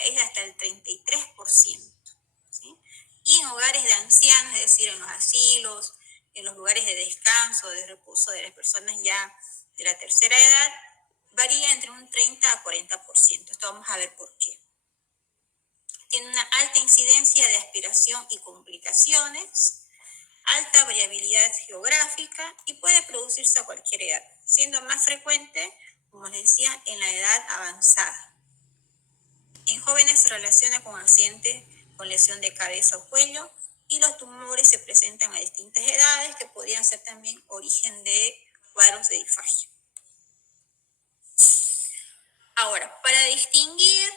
es de hasta el 33%, ¿sí? Y en hogares de ancianos, es decir, en los asilos, en los lugares de descanso, de reposo de las personas ya de la tercera edad, varía entre un 30 a 40%. Esto vamos a ver por qué. Tiene una alta incidencia de aspiración y complicaciones, alta variabilidad geográfica y puede producirse a cualquier edad, siendo más frecuente, como les decía, en la edad avanzada. En jóvenes se relaciona con accidentes con lesión de cabeza o cuello y los tumores se presentan a distintas edades que podrían ser también origen de cuadros de disfagia. Ahora, para distinguir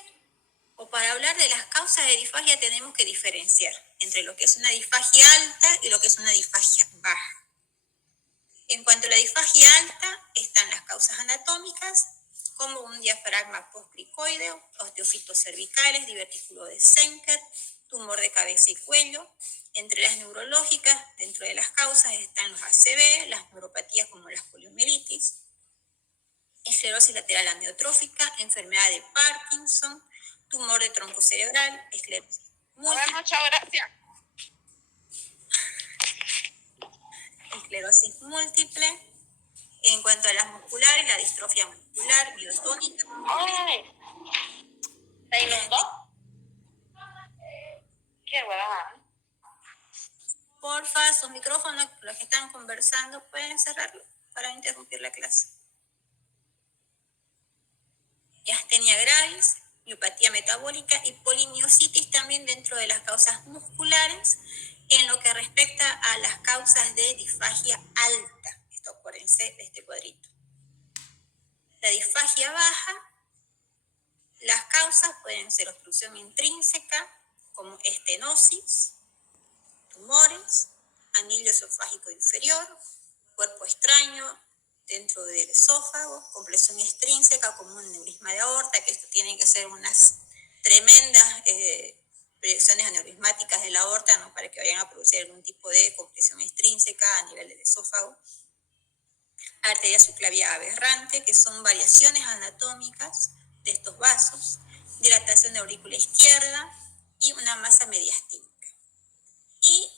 o para hablar de las causas de disfagia tenemos que diferenciar entre lo que es una disfagia alta y lo que es una disfagia baja. En cuanto a la disfagia alta, están las causas anatómicas, como un diafragma postcricoideo, osteofitos cervicales, divertículo de Schenker, tumor de cabeza y cuello. Entre las neurológicas, dentro de las causas, están los ACV, las neuropatías como las poliomielitis, esclerosis lateral amiotrófica, enfermedad de Parkinson, tumor de tronco cerebral, esclerosis múltiple. Muchas gracias. Esclerosis múltiple. En cuanto a las musculares, la distrofia muscular, miotónica. ¿Se inundó? Qué huevada. Porfa, sus micrófonos, los que están conversando, pueden cerrarlo para interrumpir la clase. Y astenia gravis, miopatía metabólica y polimiositis también dentro de las causas musculares. En lo que respecta a las causas de disfagia alta, esto acuérdense de este cuadrito. La disfagia baja, las causas pueden ser obstrucción intrínseca, como estenosis, tumores, anillo esofágico inferior, cuerpo extraño dentro del esófago, compresión extrínseca como un aneurisma de aorta, que esto tiene que ser unas tremendas proyecciones aneurismáticas de la aorta, ¿no? Para que vayan a producir algún tipo de compresión extrínseca a nivel del esófago. Arteria subclavia aberrante, que son variaciones anatómicas de estos vasos, dilatación de aurícula izquierda y una masa mediastínica. Y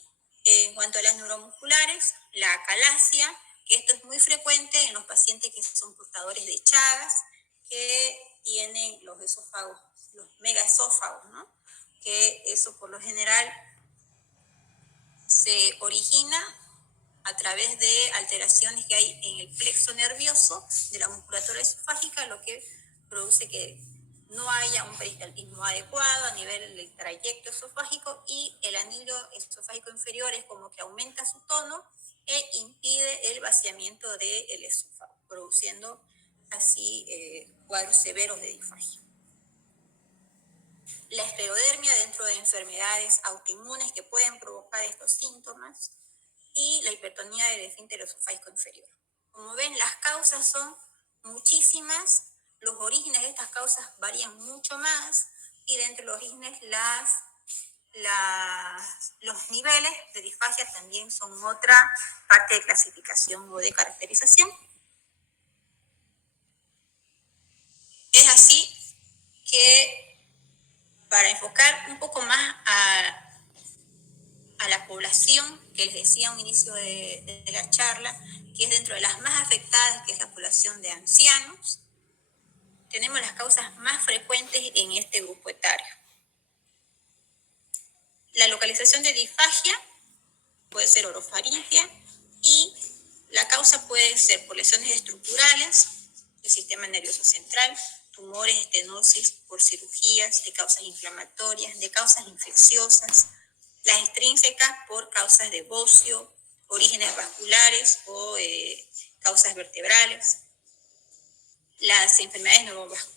en cuanto a las neuromusculares, la acalasia, que esto es muy frecuente en los pacientes que son portadores de Chagas, que tienen los esófagos, los megaesófagos, ¿no? Que eso por lo general se origina a través de alteraciones que hay en el plexo nervioso de la musculatura esofágica, lo que produce que no haya un peristaltismo adecuado a nivel del trayecto esofágico y el anillo esofágico inferior es como que aumenta su tono e impide el vaciamiento del esófago, produciendo así cuadros severos de disfagia. La esclerodermia dentro de enfermedades autoinmunes que pueden provocar estos síntomas y la hipertonía del esfínter esofágico inferior. Como ven, las causas son muchísimas, los orígenes de estas causas varían mucho más y dentro de los orígenes los niveles de disfagia también son otra parte de clasificación o de caracterización. Es así que para enfocar un poco más a la población, que les decía a un inicio de la charla, que es dentro de las más afectadas, que es la población de ancianos, tenemos las causas más frecuentes en este grupo etario. La localización de disfagia puede ser orofaringia y la causa puede ser por lesiones estructurales del sistema nervioso central, tumores, estenosis por cirugías, de causas inflamatorias, de causas infecciosas, las extrínsecas por causas de bocio, orígenes vasculares o causas vertebrales, las enfermedades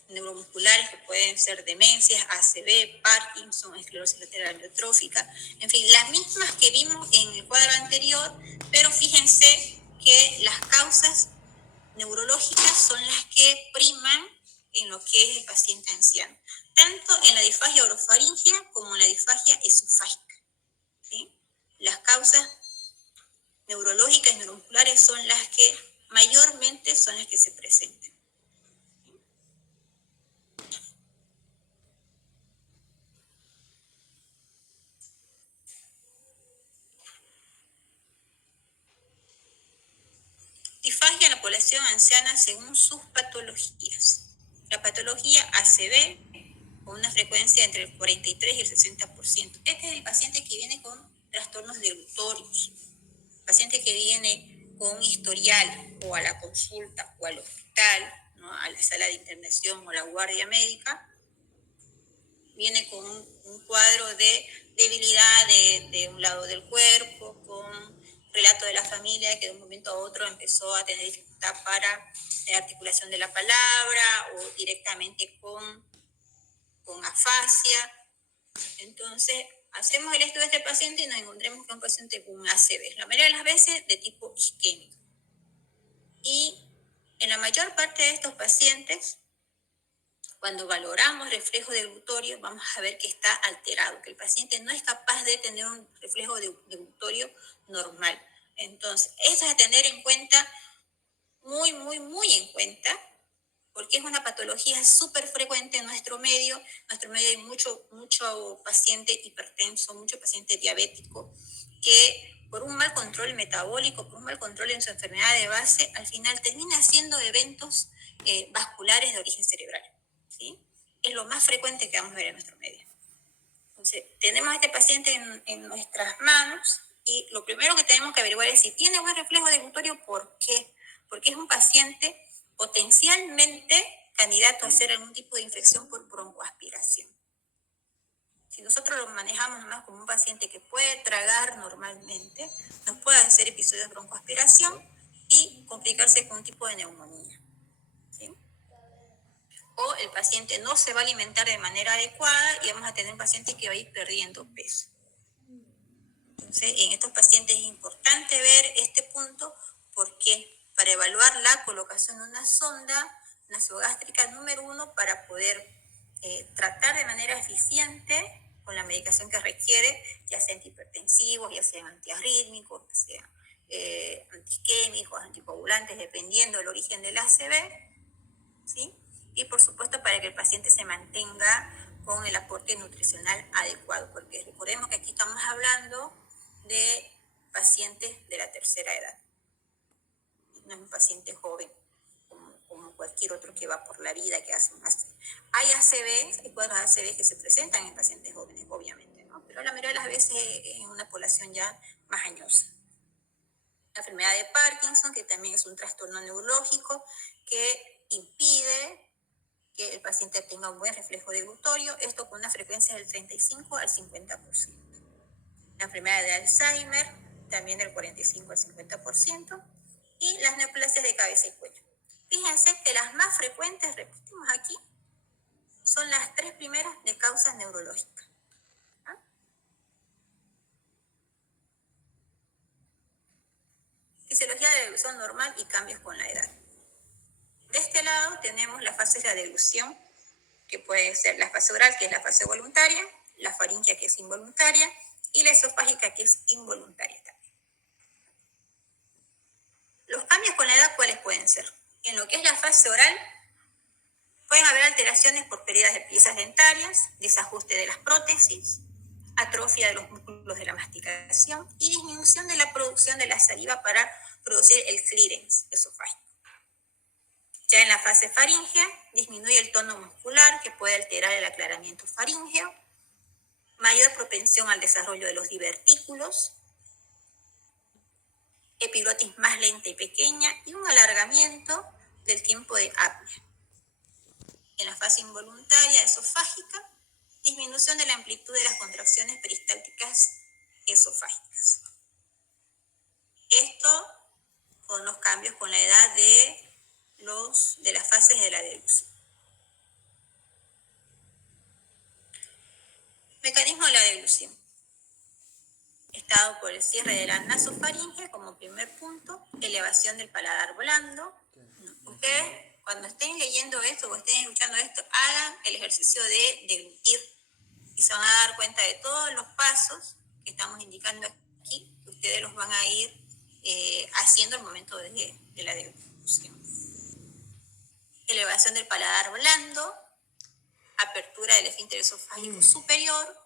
neuromusculares que pueden ser demencias, ACV, Parkinson, esclerosis lateral amiotrófica, en fin, las mismas que vimos en el cuadro anterior, pero fíjense que las causas neurológicas son las que priman en lo que es el paciente anciano, tanto en la disfagia orofaringia como en la disfagia esofágica, ¿sí? Las causas neurológicas y neuromusculares son las que mayormente son las que se presentan. población anciana según sus patologías. La patología ACV con una frecuencia entre el 43 y el 60%. Este es el paciente que viene con trastornos delutorios, paciente que viene con un historial o a la consulta o al hospital, ¿no?, a la sala de internación o la guardia médica, viene con un cuadro de debilidad de un lado del cuerpo, con relato de la familia que de un momento a otro empezó a tener dificultad para la articulación de la palabra o directamente con afasia. Entonces, hacemos el estudio de este paciente y nos encontramos con un paciente con un ACV, la mayoría de las veces de tipo isquémico. Y en la mayor parte de estos pacientes, cuando valoramos reflejo deglutorio, vamos a ver que está alterado, que el paciente no es capaz de tener un reflejo deglutorio normal. Entonces, eso es a tener en cuenta, muy, muy, muy en cuenta, porque es una patología súper frecuente en nuestro medio. En nuestro medio hay mucho paciente hipertenso, mucho paciente diabético, que por un mal control metabólico, por un mal control en su enfermedad de base, al final termina haciendo eventos vasculares de origen cerebral, ¿sí? Es lo más frecuente que vamos a ver en nuestro medio. Entonces, tenemos a este paciente en nuestras manos y lo primero que tenemos que averiguar es si tiene buen reflejo deglutorio. ¿Por qué? Porque es un paciente potencialmente candidato a hacer algún tipo de infección por broncoaspiración. Si nosotros lo manejamos más como un paciente que puede tragar normalmente, nos puede hacer episodios de broncoaspiración y complicarse con un tipo de neumonía, ¿sí? O el paciente no se va a alimentar de manera adecuada y vamos a tener un paciente que va a ir perdiendo peso. Entonces, en estos pacientes es importante ver este punto porque para evaluar la colocación de una sonda nasogástrica número 1 para poder tratar de manera eficiente con la medicación que requiere, ya sea antihipertensivos, ya sean antiarrítmicos, ya sean antiisquémicos, anticoagulantes, dependiendo del origen del ACV, ¿sí? Y por supuesto para que el paciente se mantenga con el aporte nutricional adecuado, porque recordemos que aquí estamos hablando de pacientes de la tercera edad, no es un paciente joven como cualquier otro que va por la vida, que hace un ACV. Hay ACVs, hay cuadros de ACV que se presentan en pacientes jóvenes, obviamente, ¿no? Pero la mayoría de las veces en una población ya más añosa. La enfermedad de Parkinson, que también es un trastorno neurológico que impide que el paciente tenga un buen reflejo deglutorio, esto con una frecuencia del 35 al 50%. La enfermedad de Alzheimer, también del 45 al 50%, y las neoplasias de cabeza y cuello. Fíjense que las más frecuentes, repetimos aquí, son las 3 primeras de causas neurológicas. ¿Ah? Fisiología de deglución normal y cambios con la edad. De este lado tenemos la fase de la deglución, que puede ser la fase oral, que es la fase voluntaria, la faríngea, que es involuntaria, y la esofágica, que es involuntaria también. Los cambios con la edad, ¿cuáles pueden ser? En lo que es la fase oral, pueden haber alteraciones por pérdidas de piezas dentarias, desajuste de las prótesis, atrofia de los músculos de la masticación y disminución de la producción de la saliva para producir el clearance esofágico. Ya en la fase faríngea, disminuye el tono muscular, que puede alterar el aclaramiento faríngeo, mayor propensión al desarrollo de los divertículos, epiglotis más lenta y pequeña y un alargamiento del tiempo de apnea. En la fase involuntaria esofágica, disminución de la amplitud de las contracciones peristálticas esofágicas. Esto con los cambios con la edad de las fases de la deglución. Mecanismo de la deglución. Estado por el cierre de la nasofaringe como primer punto, elevación del paladar blando. Ustedes, cuando estén leyendo esto o estén escuchando esto, hagan el ejercicio de deglutir y se van a dar cuenta de todos los pasos que estamos indicando aquí, que ustedes los van a ir haciendo al momento de la deglución. Elevación del paladar blando, apertura del esfínter esofágico superior,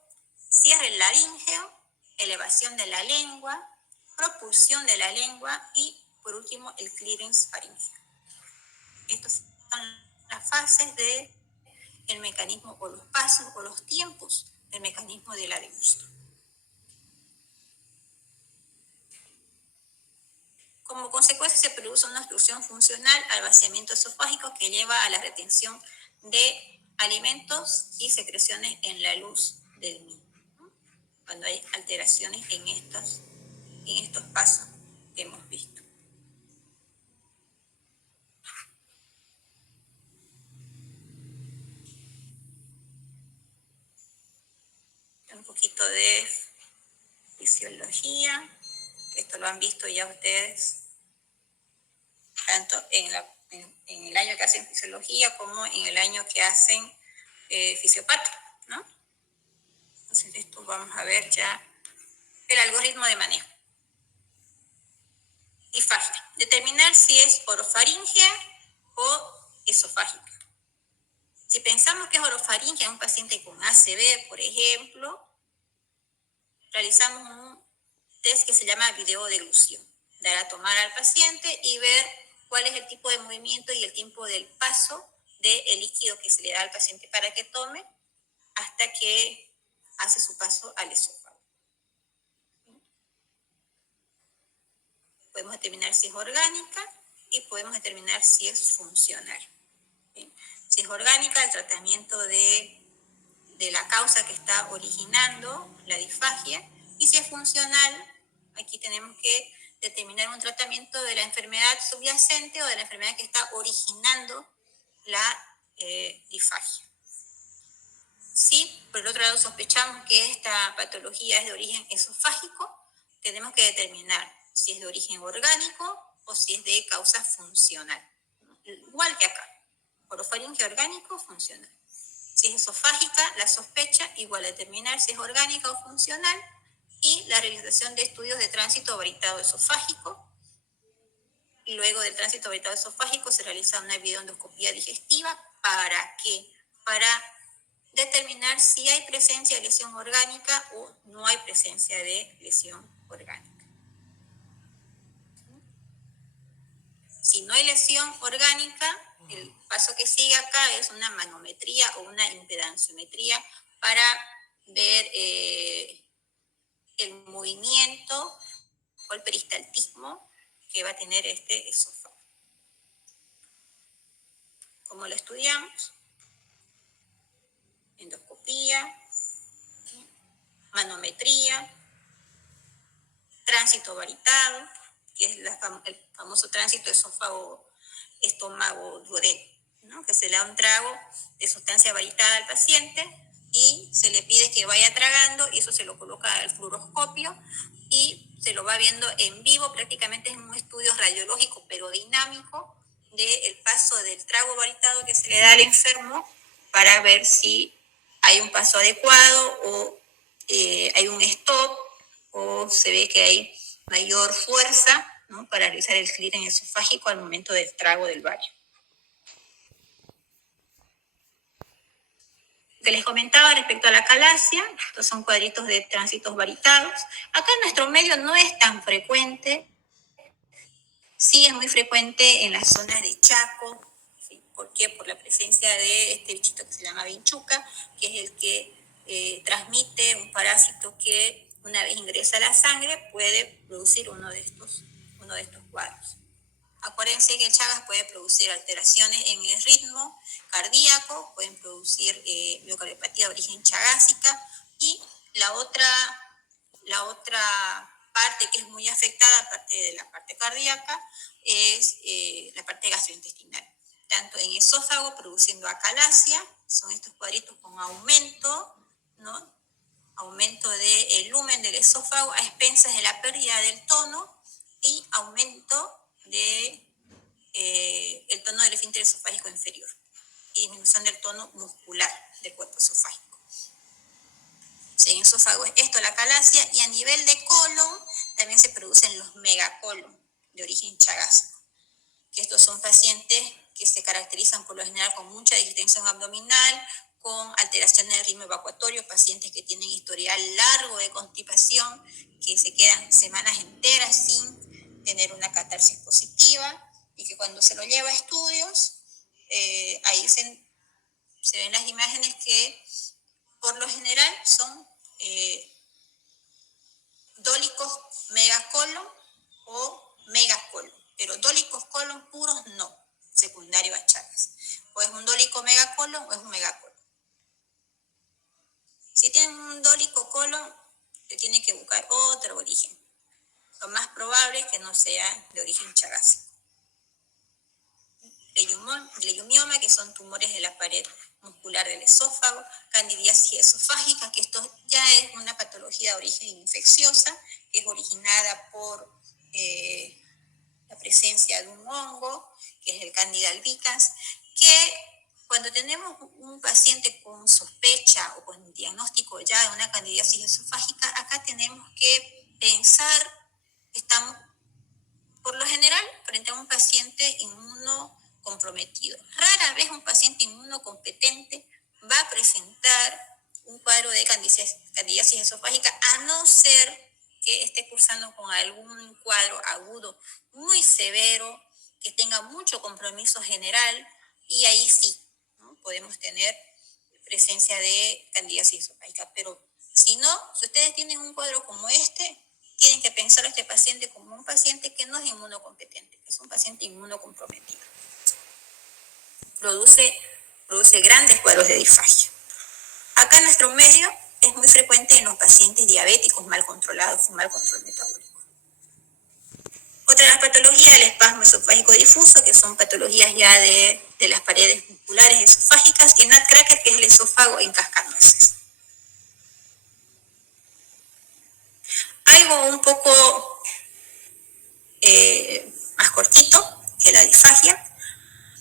cierre laríngeo, elevación de la lengua, propulsión de la lengua y, por último, el clearance faríngeo. Estas son las fases del mecanismo o los pasos o los tiempos del mecanismo de la degustación. Como consecuencia se produce una obstrucción funcional al vaciamiento esofágico que lleva a la retención de alimentos y secreciones en la luz del mismo, ¿no? Cuando hay alteraciones en estos pasos que hemos visto. Un poquito de fisiología, esto lo han visto ya ustedes, tanto en el año que hacen fisiología como en el año que hacen fisiopato, ¿no? Entonces esto vamos a ver ya el algoritmo de manejo. Disfagia. Determinar si es orofaringea o esofágica. Si pensamos que es orofaringea en un paciente con ACV, por ejemplo, realizamos un test que se llama videodeglución. Dar a tomar al paciente y ver cuál es el tipo de movimiento y el tiempo del paso del líquido que se le da al paciente para que tome hasta que hace su paso al esófago. Podemos determinar si es orgánica y podemos determinar si es funcional. ¿Sí? Si es orgánica, el tratamiento de la causa que está originando la disfagia, y si es funcional, aquí tenemos que determinar un tratamiento de la enfermedad subyacente o de la enfermedad que está originando la disfagia. Si por el otro lado sospechamos que esta patología es de origen esofágico, tenemos que determinar si es de origen orgánico o si es de causa funcional. Igual que acá, orofaringe orgánico o funcional. Si es esofágica, la sospecha igual a determinar si es orgánica o funcional, y la realización de estudios de tránsito varitado esofágico. Y luego del tránsito varitado esofágico se realiza una videoendoscopía digestiva. ¿Para qué? Para determinar si hay presencia de lesión orgánica o no hay presencia de lesión orgánica. Si no hay lesión orgánica, el paso que sigue acá es una manometría o una impedanciometría para ver el movimiento o el peristaltismo que va a tener este esófago. ¿Cómo lo estudiamos? Endoscopía, manometría, tránsito varitado, que es el famoso tránsito esófago-estómago-duodeno, ¿no? Que se le da un trago de sustancia varitada al paciente y se le pide que vaya tragando, y eso se lo coloca al fluoroscopio y se lo va viendo en vivo. Prácticamente es un estudio radiológico pero dinámico del paso del trago varitado que se le da al enfermo para ver si hay un paso adecuado o hay un stop, o se ve que hay mayor fuerza, ¿no?, para realizar el clearance esofágico al momento del trago del baño. Que les comentaba respecto a la calasia, estos son cuadritos de tránsitos varitados. Acá en nuestro medio no es tan frecuente, sí es muy frecuente en las zonas de Chaco. ¿Sí? ¿Por qué? Por la presencia de este bichito que se llama vinchuca, que es el que transmite un parásito que una vez ingresa a la sangre puede producir uno de estos cuadros. Acuérdense que el Chagas puede producir alteraciones en el ritmo cardíaco, pueden producir miocardiopatía de origen chagásica, y la otra parte que es muy afectada, aparte de la parte cardíaca, es la parte gastrointestinal. Tanto en esófago, produciendo acalasia, son estos cuadritos con aumento, ¿no?, aumento del lumen del esófago a expensas de la pérdida del tono, y aumento de el tono del esfínter esofágico inferior y disminución del tono muscular del cuerpo esofágico. Sí, en esófago es esto, la acalasia, y a nivel de colon también se producen los megacolon de origen chagásico, que estos son pacientes que se caracterizan por lo general con mucha distensión abdominal, con alteraciones del ritmo evacuatorio, pacientes que tienen historial largo de constipación, que se quedan semanas enteras sin tener una catarsis positiva, y que cuando se lo lleva a estudios ahí se ven las imágenes que por lo general son dólicos megacolon o megacolon, pero dólicos colon puros no, secundario a Chagas. O es un dólico megacolon o es un megacolon. Si tienen un dólico colon, se tiene que buscar otro origen. Lo más probable es que no sea de origen chagásico. Leiomyoma, que son tumores de la pared muscular del esófago, candidiasis esofágica, que esto ya es una patología de origen infecciosa, que es originada por la presencia de un hongo, que es el Candida albicans, que cuando tenemos un paciente con sospecha o con diagnóstico ya de una candidiasis esofágica, acá tenemos que pensar, estamos por lo general frente a un paciente inmunocomprometido. Rara vez un paciente inmunocompetente va a presentar un cuadro de candidiasis esofágica, a no ser que esté cursando con algún cuadro agudo muy severo, que tenga mucho compromiso general, y ahí sí, ¿no?, podemos tener presencia de candidiasis esofágica. Pero si no, si ustedes tienen un cuadro como este, tienen que pensar a este paciente como un paciente que no es inmunocompetente, que es un paciente inmunocomprometido. Produce grandes cuadros de disfagia. Acá en nuestro medio es muy frecuente en los pacientes diabéticos mal controlados, con mal control metabólico. Otra de las patologías del espasmo esofágico difuso, que son patologías ya de las paredes musculares esofágicas, y nutcracker, que es el esófago en cascanueces. Algo un poco más cortito que la disfagia,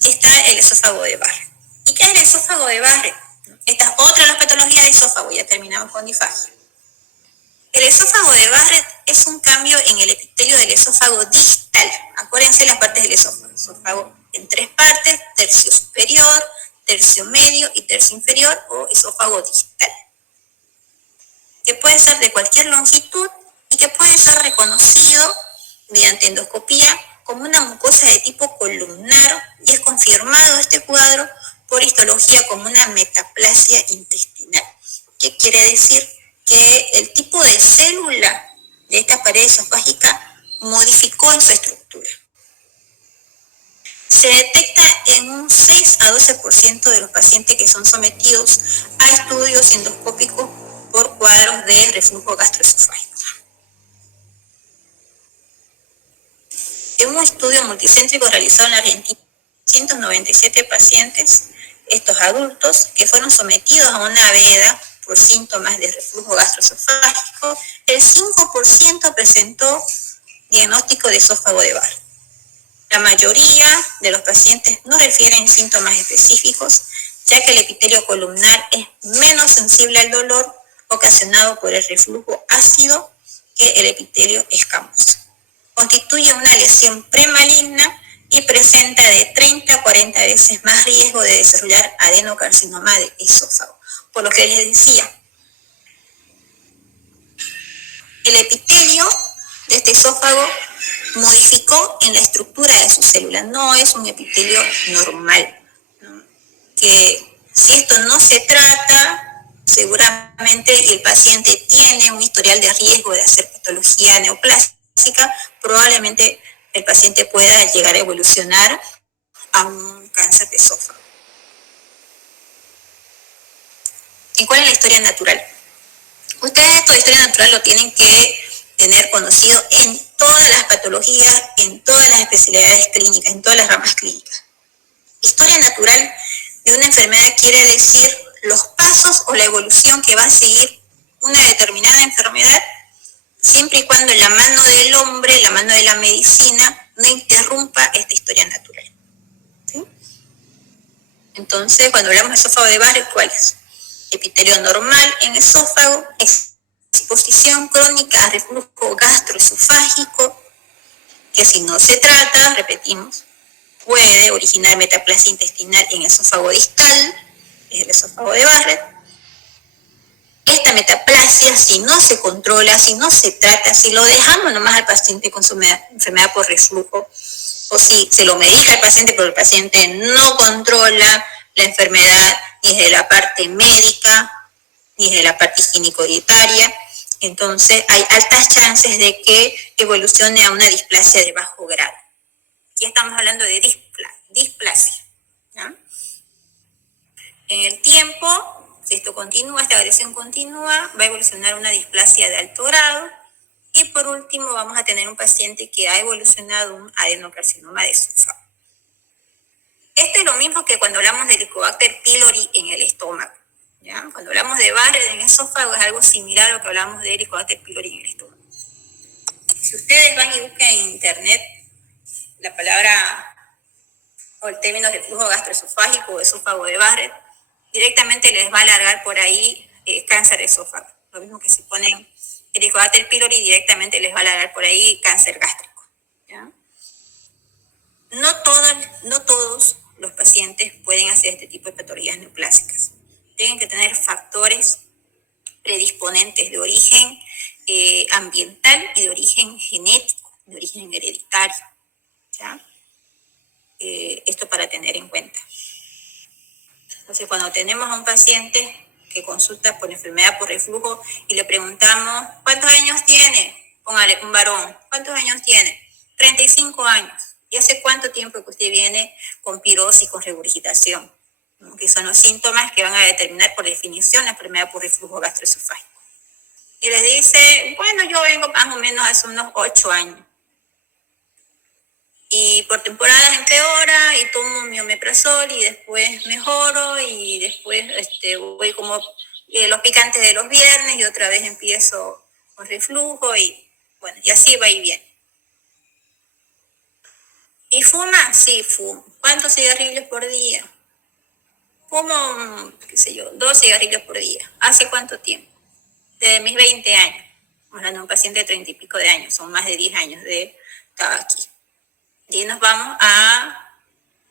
está el esófago de Barrett. ¿Y qué es el esófago de Barrett? Esta es otra de las patologías de esófago, ya terminamos con disfagia. El esófago de Barrett es un cambio en el epitelio del esófago distal. Acuérdense las partes del esófago. Esófago en 3 partes: tercio superior, tercio medio y tercio inferior, o esófago distal, que puede ser de cualquier longitud y que puede ser reconocido mediante endoscopía como una mucosa de tipo columnar, y es confirmado este cuadro por histología como una metaplasia intestinal. ¿Qué quiere decir? Que el tipo de célula de esta pared esofágica modificó en su estructura. Se detecta en un 6 a 12% de los pacientes que son sometidos a estudios endoscópicos por cuadros de reflujo gastroesofágico. En un estudio multicéntrico realizado en la Argentina, 197 pacientes, estos adultos, que fueron sometidos a una veda por síntomas de reflujo gastroesofágico, el 5% presentó diagnóstico de esófago de Barrett. La mayoría de los pacientes no refieren síntomas específicos, ya que el epitelio columnar es menos sensible al dolor ocasionado por el reflujo ácido que el epitelio escamoso. Constituye una lesión premaligna y presenta de 30 a 40 veces más riesgo de desarrollar adenocarcinoma de esófago. Por lo que les decía, el epitelio de este esófago modificó en la estructura de su célula, no es un epitelio normal, ¿no? Que si esto no se trata, seguramente el paciente tiene un historial de riesgo de hacer patología neoplásica, probablemente el paciente pueda llegar a evolucionar a un cáncer de esófago. ¿Y cuál es la historia natural? Ustedes esto de historia natural lo tienen que tener conocido en todas las patologías, en todas las especialidades clínicas, en todas las ramas clínicas. Historia natural de una enfermedad quiere decir los pasos o la evolución que va a seguir una determinada enfermedad, siempre y cuando la mano del hombre, la mano de la medicina, no interrumpa esta historia natural. ¿Sí? Entonces, cuando hablamos de esófago de Barrett, ¿cuál es? Epitelio normal en esófago, exposición crónica a reflujo gastroesofágico, que si no se trata, repetimos, puede originar metaplasia intestinal en esófago distal, es el esófago de Barrett. Esta metaplasia, si no se controla, si no se trata, si lo dejamos nomás al paciente con su enfermedad por reflujo o si se lo medica al paciente, pero el paciente no controla la enfermedad ni desde la parte médica, ni desde la parte higiénico-dietaria. Entonces hay altas chances de que evolucione a una displasia de bajo grado. Aquí estamos hablando de displasia, ¿ya? En el tiempo, si esto continúa, esta agresión continúa, va a evolucionar una displasia de alto grado. Y por último, vamos a tener un paciente que ha evolucionado un adenocarcinoma de esófago. Esto es lo mismo que cuando hablamos de Helicobacter pylori en el estómago, ¿ya? Cuando hablamos de Barrett en el esófago es algo similar a lo que hablamos de Helicobacter pylori en el estómago. Si ustedes van y buscan en internet la palabra o el término de reflujo gastroesofágico o esófago de Barrett, directamente les va a alargar por ahí cáncer de esófago. Lo mismo que si ponen Helicobacter pylori, directamente les va a alargar por ahí cáncer gástrico, ¿ya? No todos los pacientes pueden hacer este tipo de patologías neoplásicas. Tienen que tener factores predisponentes de origen ambiental y de origen genético, de origen hereditario, ¿ya? Esto para tener en cuenta. Entonces, cuando tenemos a un paciente que consulta por enfermedad por reflujo y le preguntamos, ¿cuántos años tiene? Póngale, un varón, ¿cuántos años tiene? 35 años. ¿Y hace cuánto tiempo que usted viene con pirosis, con regurgitación? ¿No? Que son los síntomas que van a determinar por definición la enfermedad por reflujo gastroesofágico. Y les dice, bueno, yo vengo más o menos hace unos 8 años. Y por temporadas empeora y tomo mi omeprazol y después mejoro y después voy como los picantes de los viernes y otra vez empiezo con reflujo y bueno, y así va y bien. ¿Y fuma? Sí, fumo. ¿Cuántos cigarrillos por día? Fumo, qué sé yo, 2 cigarrillos por día. ¿Hace cuánto tiempo? Desde mis 20 años. Hablando de un paciente de 30 y pico de años, son más de 10 años de estar aquí. Y nos vamos a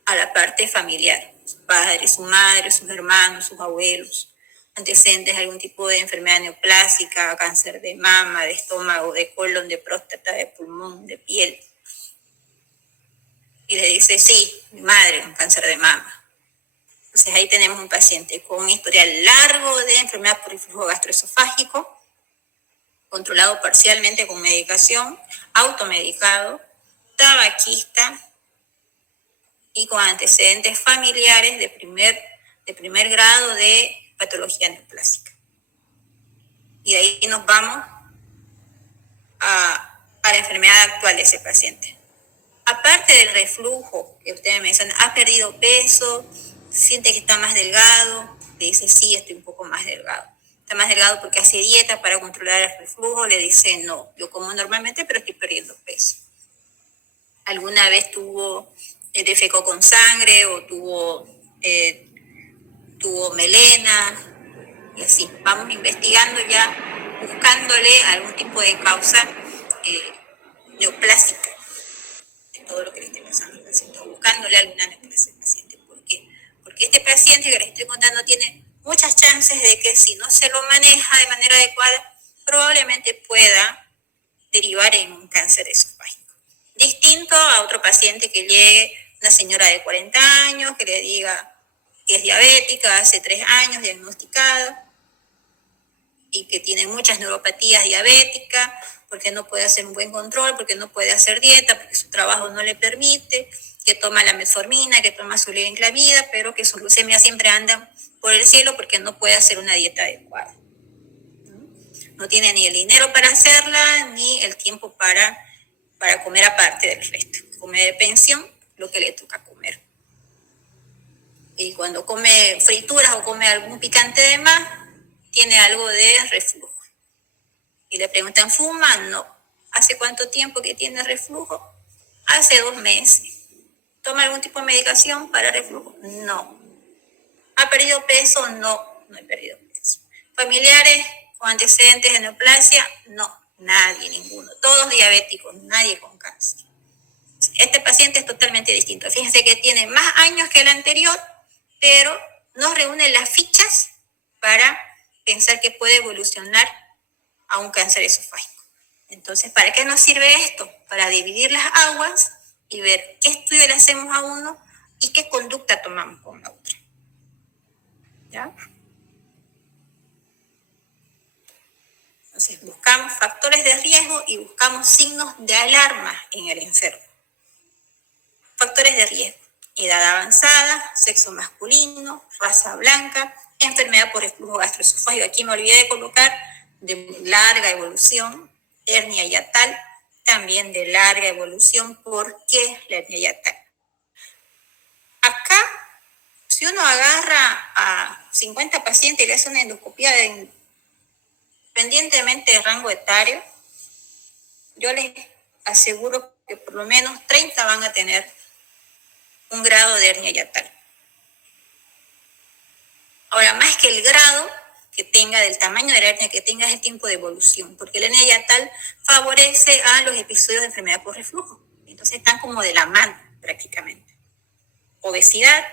la parte familiar, sus padres, su madre, sus hermanos, sus abuelos, antecedentes de algún tipo de enfermedad neoplásica, cáncer de mama, de estómago, de colon, de próstata, de pulmón, de piel. Y le dice, sí, mi madre con cáncer de mama. Entonces ahí tenemos un paciente con un historial largo de enfermedad por reflujo gastroesofágico, controlado parcialmente con medicación, automedicado, tabaquista, y con antecedentes familiares de primer grado de patología neoplásica. Y de ahí nos vamos a la enfermedad actual de ese paciente. Aparte del reflujo que usted me menciona, ha perdido peso, siente que está más delgado, le dice sí, estoy un poco más delgado. Está más delgado porque hace dieta para controlar el reflujo, le dice no, yo como normalmente pero estoy perdiendo peso. ¿Alguna vez defecó con sangre o tuvo melena? Y así, vamos investigando ya, buscándole algún tipo de causa neoplásica de todo lo que le esté pasando al paciente, o buscándole alguna neoplasia al paciente. ¿Por qué? Porque este paciente que les estoy contando tiene muchas chances de que si no se lo maneja de manera adecuada, probablemente pueda derivar en un cáncer esofágico. Distinto a otro paciente que llegue, una señora de 40 años, que le diga que es diabética, hace 3 años diagnosticada, y que tiene muchas neuropatías diabéticas, porque no puede hacer un buen control, porque no puede hacer dieta, porque su trabajo no le permite, que toma la metformina, que toma su levonclamida, pero que sus glucemias siempre andan por el cielo porque no puede hacer una dieta adecuada. No tiene ni el dinero para hacerla, ni el tiempo para comer aparte del resto. Come de pensión lo que le toca comer. Y cuando come frituras o come algún picante de más, tiene algo de reflujo. Y le preguntan, ¿fuma? No. ¿Hace cuánto tiempo que tiene reflujo? Hace 2 meses. ¿Toma algún tipo de medicación para reflujo? No. ¿Ha perdido peso? No, no he perdido peso. ¿Familiares con antecedentes de neoplasia? No, nadie, ninguno. Todos diabéticos, nadie con cáncer. Este paciente es totalmente distinto. Fíjense que tiene más años que el anterior, pero no reúne las fichas para pensar que puede evolucionar a un cáncer esofágico. Entonces, ¿para qué nos sirve esto? Para dividir las aguas y ver qué estudio le hacemos a uno y qué conducta tomamos con la otra. ¿Ya? Entonces, buscamos factores de riesgo y buscamos signos de alarma en el enfermo. Factores de riesgo: edad avanzada, sexo masculino, raza blanca, enfermedad por reflujo gastroesofágico. Aquí me olvidé de colocar de larga evolución, hernia hiatal, también de larga evolución. ¿Por qué la hernia hiatal? Acá, si uno agarra a 50 pacientes y le hace una endoscopia independientemente del rango etario, yo les aseguro que por lo menos 30 van a tener un grado de hernia hiatal. Ahora, más que el grado que tenga, del tamaño de la hernia que tenga, es el tiempo de evolución, porque la hernia hiatal favorece a los episodios de enfermedad por reflujo. Entonces están como de la mano prácticamente. Obesidad,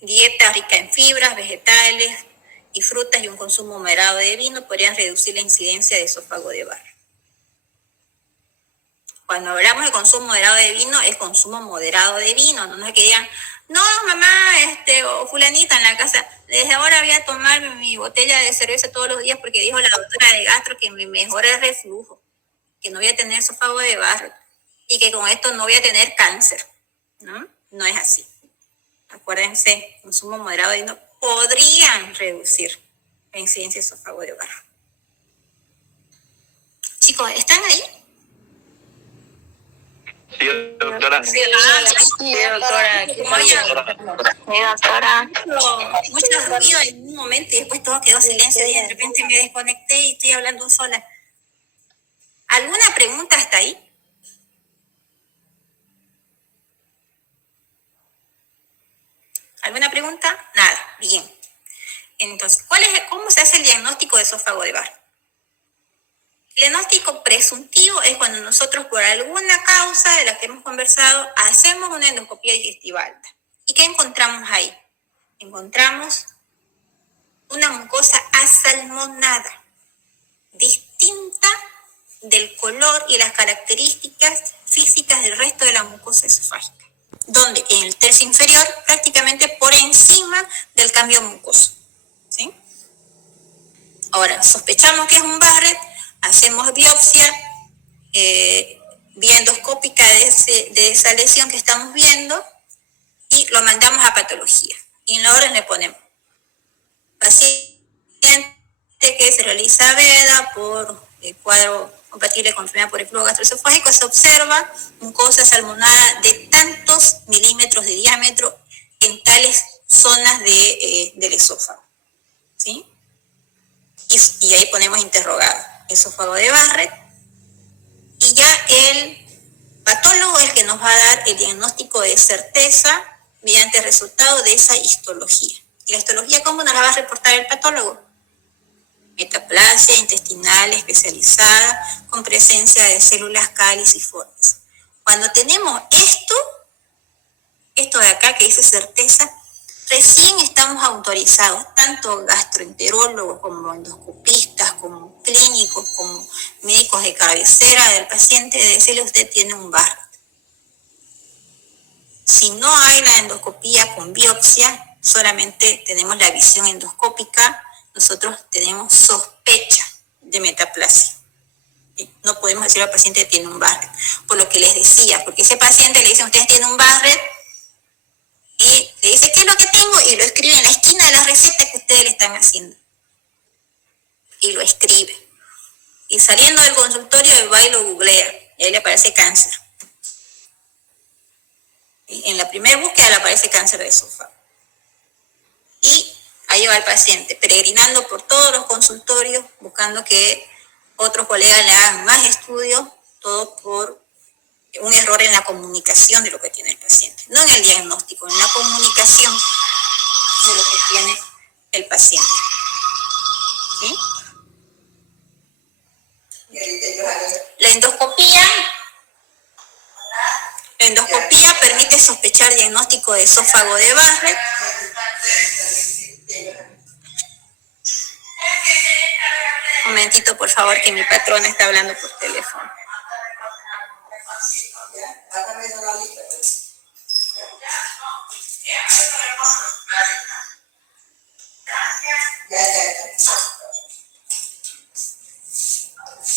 dieta rica en fibras, vegetales y frutas y un consumo moderado de vino podrían reducir la incidencia de esófago de barro. Cuando hablamos de consumo moderado de vino, es consumo moderado de vino, no es que digan, no, mamá, o fulanita en la casa, desde ahora voy a tomar mi botella de cerveza todos los días porque dijo la doctora de gastro que me mejora el reflujo, que no voy a tener esófago de barro y que con esto no voy a tener cáncer, ¿no? No es así. Acuérdense, consumo moderado de vino podrían reducir la incidencia de esófago de barro. Chicos, ¿están ahí? Sí, doctora. Sí, doctora. Mucho ruido en un momento y después todo quedó silencio y de repente me desconecté y estoy hablando sola. ¿Alguna pregunta hasta ahí? ¿Alguna pregunta? Nada. Bien. Entonces, ¿cómo se hace el diagnóstico de esófago de barro? El diagnóstico presuntivo es cuando nosotros, por alguna causa de la que hemos conversado, hacemos una endoscopia digestiva alta. ¿Y qué encontramos ahí? Encontramos una mucosa asalmonada, distinta del color y las características físicas del resto de la mucosa esofágica, donde en el tercio inferior, prácticamente por encima del cambio mucoso, ¿sí? Ahora, sospechamos que es un Barrett, hacemos biopsia vía endoscópica de esa lesión que estamos viendo y lo mandamos a patología. Y en la orden le ponemos paciente que se realiza veda por cuadro compatible con enfermedad por reflujo gastroesofágico. Se observa mucosa salmonada de tantos milímetros de diámetro en tales zonas del esófago, ¿sí? Y ahí ponemos interrogado, esófago de Barrett, y ya el patólogo es el que nos va a dar el diagnóstico de certeza mediante el resultado de esa histología. ¿Y la histología cómo nos la va a reportar el patólogo? Metaplasia intestinal especializada con presencia de células caliciformes. Cuando tenemos esto de acá que dice certeza, recién estamos autorizados, tanto gastroenterólogos como endoscopistas, como clínicos, como médicos de cabecera del paciente, de decirle usted tiene un Barrett. Si no hay la endoscopía con biopsia, solamente tenemos la visión endoscópica, nosotros tenemos sospecha de metaplasia. No podemos decir al paciente que tiene un Barrett, por lo que les decía, porque ese paciente le dice, ustedes tienen un Barrett, y le dice, ¿qué es lo que tengo? Y lo escribe en la esquina de la receta que ustedes le están haciendo. Y lo escribe. Y saliendo del consultorio, va y lo googlea, y ahí le aparece cáncer. En la primera búsqueda le aparece cáncer de esófago. Y ahí va el paciente, peregrinando por todos los consultorios, buscando que otros colegas le hagan más estudios, todo por un error en la comunicación de lo que tiene el paciente. No en el diagnóstico, en la comunicación de lo que tiene el paciente. ¿Sí? La endoscopía permite sospechar diagnóstico de esófago de Barrett. Un momentito, por favor, que mi patrona está hablando por teléfono.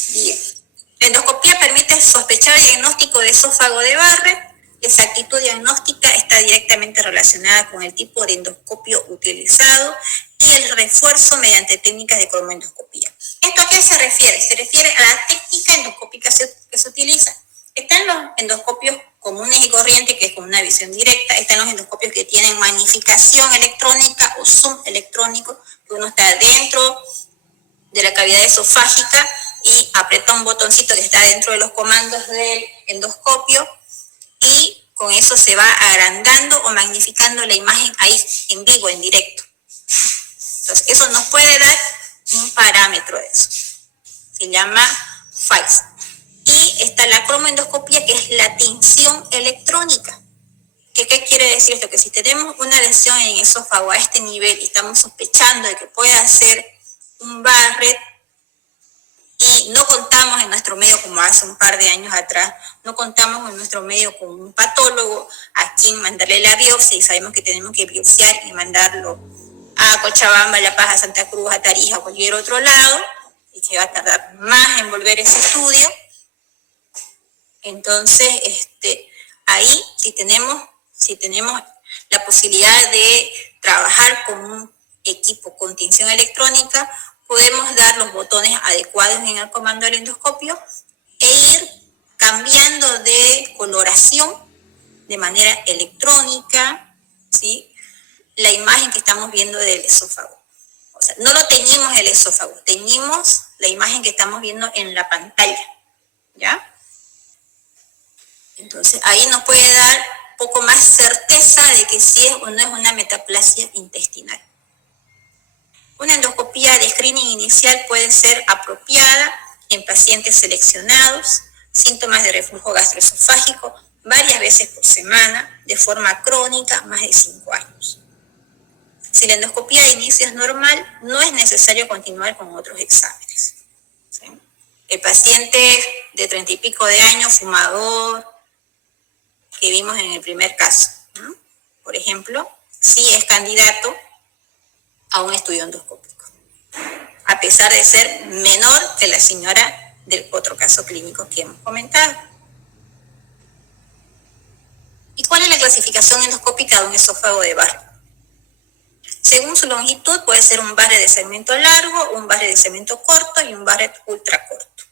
Bien. La endoscopía permite sospechar diagnóstico de esófago de Barrett. Esa actitud diagnóstica está directamente relacionada con el tipo de endoscopio utilizado y el refuerzo mediante técnicas de cromoendoscopía. ¿Esto a qué se refiere? Se refiere a la técnica endoscópica que se utiliza. Están los endoscopios comunes y corrientes, que es con una visión directa. Están los endoscopios que tienen magnificación electrónica o zoom electrónico, que uno está dentro de la cavidad esofágica y aprieta un botoncito que está dentro de los comandos del endoscopio y con eso se va agrandando o magnificando la imagen ahí en vivo, en directo. Entonces, eso nos puede dar un parámetro de eso. Se llama FAIS. Y está la cromoendoscopía, que es la tinción electrónica. ¿Qué quiere decir esto? Que si tenemos una lesión en esófago a este nivel y estamos sospechando de que pueda ser un Barrett, y no contamos en nuestro medio, como hace un par de años atrás, no contamos en nuestro medio con un patólogo a quien mandarle la biopsia y sabemos que tenemos que biopsiar y mandarlo a Cochabamba, La Paz, a Santa Cruz, a Tarija, a cualquier otro lado, y que va a tardar más en volver ese estudio. Entonces, ahí si tenemos la posibilidad de trabajar con un equipo con tinción electrónica, podemos dar los botones adecuados en el comando del endoscopio e ir cambiando de coloración de manera electrónica, ¿sí?, la imagen que estamos viendo del esófago. O sea, no lo teñimos el esófago, teñimos la imagen que estamos viendo en la pantalla, ¿ya? Entonces, ahí nos puede dar poco más certeza de que sí es o no es una metaplasia intestinal. Una endoscopía de screening inicial puede ser apropiada en pacientes seleccionados, síntomas de reflujo gastroesofágico varias veces por semana, de forma crónica, más de 5 años. Si la endoscopía de inicio es normal, no es necesario continuar con otros exámenes, ¿sí? El paciente de 30 y pico de años, fumador, que vimos en el primer caso, ¿no?, por ejemplo, sí es candidato a un estudio endoscópico, a pesar de ser menor que la señora del otro caso clínico que hemos comentado. ¿Y cuál es la clasificación endoscópica de un esófago de Barrett? Según su longitud, puede ser un Barrett de segmento largo, un Barrett de segmento corto y un Barrett ultra corto.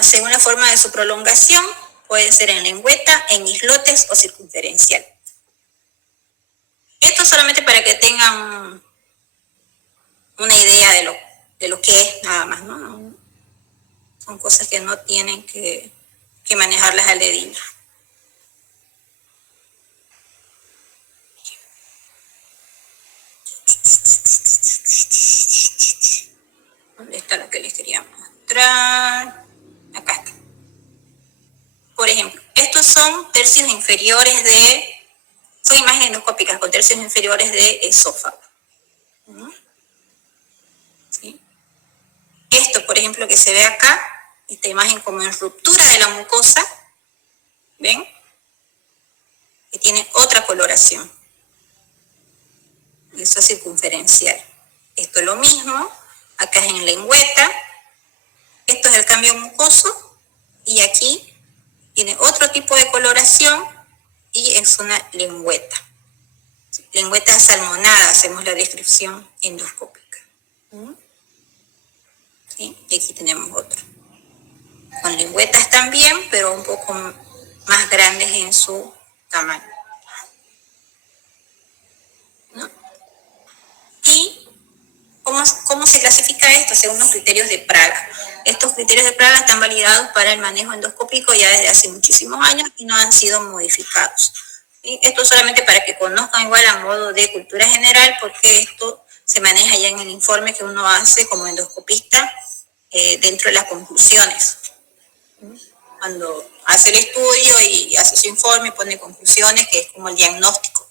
Según la forma de su prolongación, puede ser en lengüeta, en islotes o circunferencial. Esto solamente para que tengan una idea de lo que es, nada más, ¿no? Son cosas que no tienen que manejarlas al dedillo. ¿Dónde está lo que les quería mostrar? Acá está. Por ejemplo, estos son tercios inferiores son imágenes endoscópicas con tercios inferiores de esófago, ¿no? ¿Sí? Esto, por ejemplo, que se ve acá, esta imagen como en ruptura de la mucosa, ¿ven?, que tiene otra coloración. Eso es circunferencial. Esto es lo mismo, acá es en lengüeta, esto es el cambio mucoso, y aquí tiene otro tipo de coloración y es una lengüeta. Lengüeta salmonada, hacemos la descripción endoscópica. ¿Sí? Y aquí tenemos otro. Con lengüetas también, pero un poco más grandes en su tamaño, ¿no? ¿Y cómo se clasifica esto? Según los criterios de Praga. Estos criterios de Praga están validados para el manejo endoscópico ya desde hace muchísimos años y no han sido modificados. ¿Sí? Esto solamente para que conozcan igual a modo de cultura general, porque esto se maneja ya en el informe que uno hace como endoscopista dentro de las conclusiones. Cuando hace el estudio y hace su informe, pone conclusiones, que es como el diagnóstico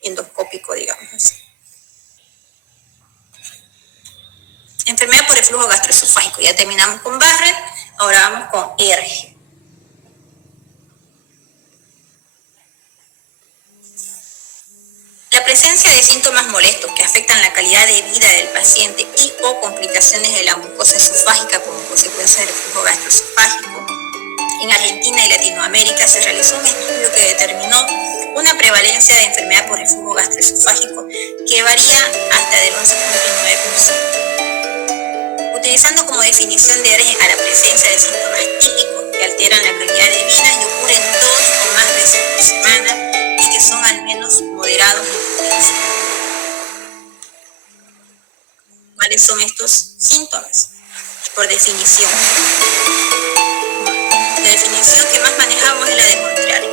endoscópico, digamos así. Enfermedad por reflujo gastroesofágico. Ya terminamos con Barrett, ahora vamos con ERG. síntomas molestos que afectan la calidad de vida del paciente y o complicaciones de la mucosa esofágica como consecuencia del reflujo gastroesofágico. En Argentina y Latinoamérica se realizó un estudio que determinó una prevalencia de enfermedad por reflujo gastroesofágico que varía hasta del 11.9%. Utilizando como definición de origen a la presencia de síntomas típicos que alteran la calidad de vida y ocurren 2 o más veces por semana y que son al menos moderados en potencia. ¿Cuáles son estos síntomas? Por definición. La definición que más manejamos es la de Montreal.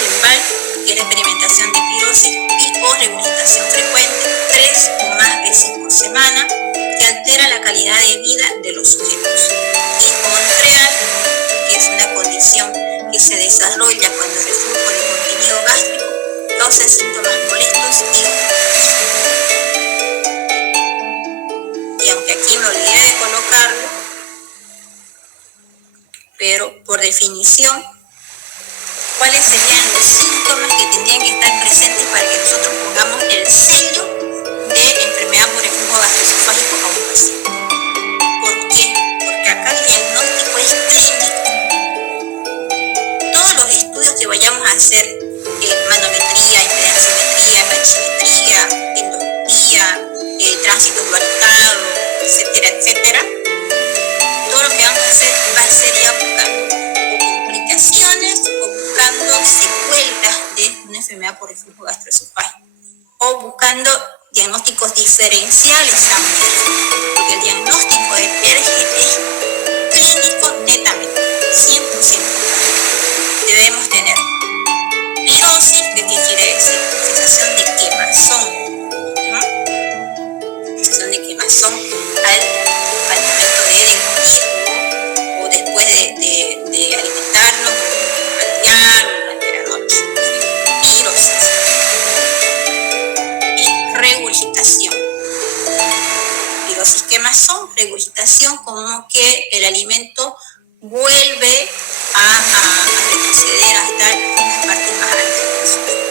Timbal, que es la experimentación de pirosis y o regurgitación frecuente 3 o más veces por semana, que altera la calidad de vida de los sujetos. Y Montreal, que es una condición que se desarrolla cuando el reflujo de contenido gástrico causa síntomas molestos y dolorosos. Y aunque aquí me olvidé de colocarlo, pero por definición, ¿cuáles serían los síntomas que tendrían que estar presentes para que nosotros pongamos el sello de enfermedad por reflujo gastroesofágico a un paciente? ¿Por qué? Porque acá el diagnóstico es clínico. Todos los estudios que vayamos a hacer, manometría, impedanciometría, machimetría, endoscopía, tránsito dualizado, etcétera, etcétera, todo lo que vamos a hacer va a ser ya buscando o complicaciones o buscando secuelas de una enfermedad por reflujo gastroesofágico o buscando diagnósticos diferenciales también, porque el diagnóstico de PERG es clínico netamente, 100%. Debemos tener pirosis, que ¿qué quiere decir? Sensación de quemazón, ¿no? Sensación de quemazón al momento de deglutir o después de alimentarnos, al día o durante la noche. Pirosis. Y regurgitación. Pirosis, quemazón, regurgitación, como que el alimento vuelve a retroceder hasta las partes más altas del esófago.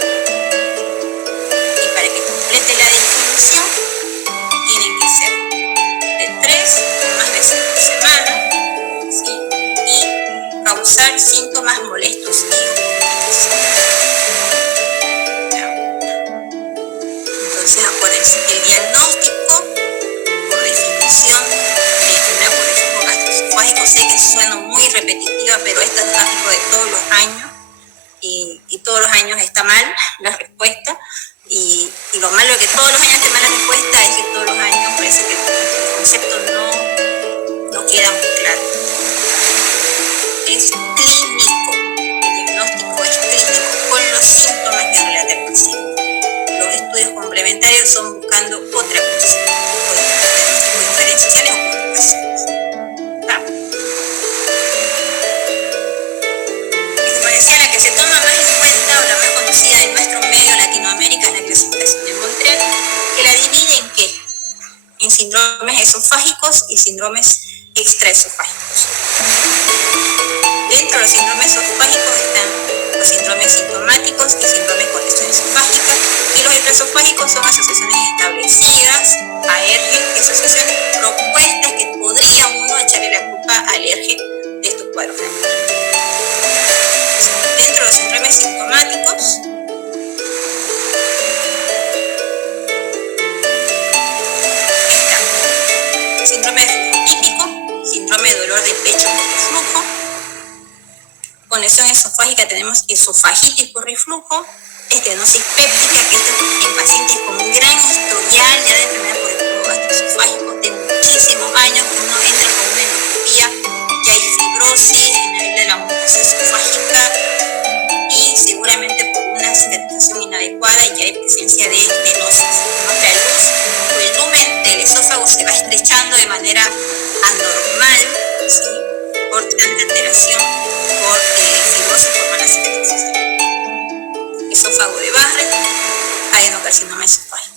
Y para que complete la definición, tienen que ser de 3 o más veces por semana, ¿sí? Y causar síntomas molestos y entonces acuérdense que el diagnóstico, por definición, de enfermedad por reflujo gastroesofágico, sé que suena muy repetitiva, pero esta es algo de todos los años y todos los años está mal la respuesta. Y lo malo de que todos los años esté mal la respuesta es que todos los años parece que el concepto no queda muy claro. Es clínico, el diagnóstico es clínico con los síntomas que relata el paciente. Los estudios complementarios son buscando otra cosa, o diagnósticos diferenciales o complicaciones. ¿Está? Y como decía, la que se toma más en cuenta o la más conocida en nuestro medio Latinoamérica es la clasificación de Montreal, que la divide en ¿qué? En síndromes esofágicos y síndromes extraesofágicos. Dentro de los síndromes esofágicos están los síndromes sintomáticos y síndromes con lesión esofágica, y los extraesofágicos son asociaciones establecidas, AERGE, asociaciones propuestas que podría uno echarle la culpa al AERGE de estos cuadros. Dentro de los síndromes sintomáticos está síndrome de reflujo típico, síndrome de dolor de pecho por reflujo. Con lesión esofágica tenemos esofagitis por reflujo, estenosis péptica, que esto es en pacientes con un gran historial ya de enfermedad por reflujo gastroesofágico de muchísimos años, que uno entra con una endoscopía, ya hay fibrosis en el de la mucosa esofágica y seguramente por una cicatrización inadecuada ya hay presencia de estenosis. La luz o el lumen del esófago se va estrechando de manera anormal, ¿sí? Por tanta alteración, por fibrosis, por mala cicatrización. Esófago de Barrett, adenocarcinoma esofágico.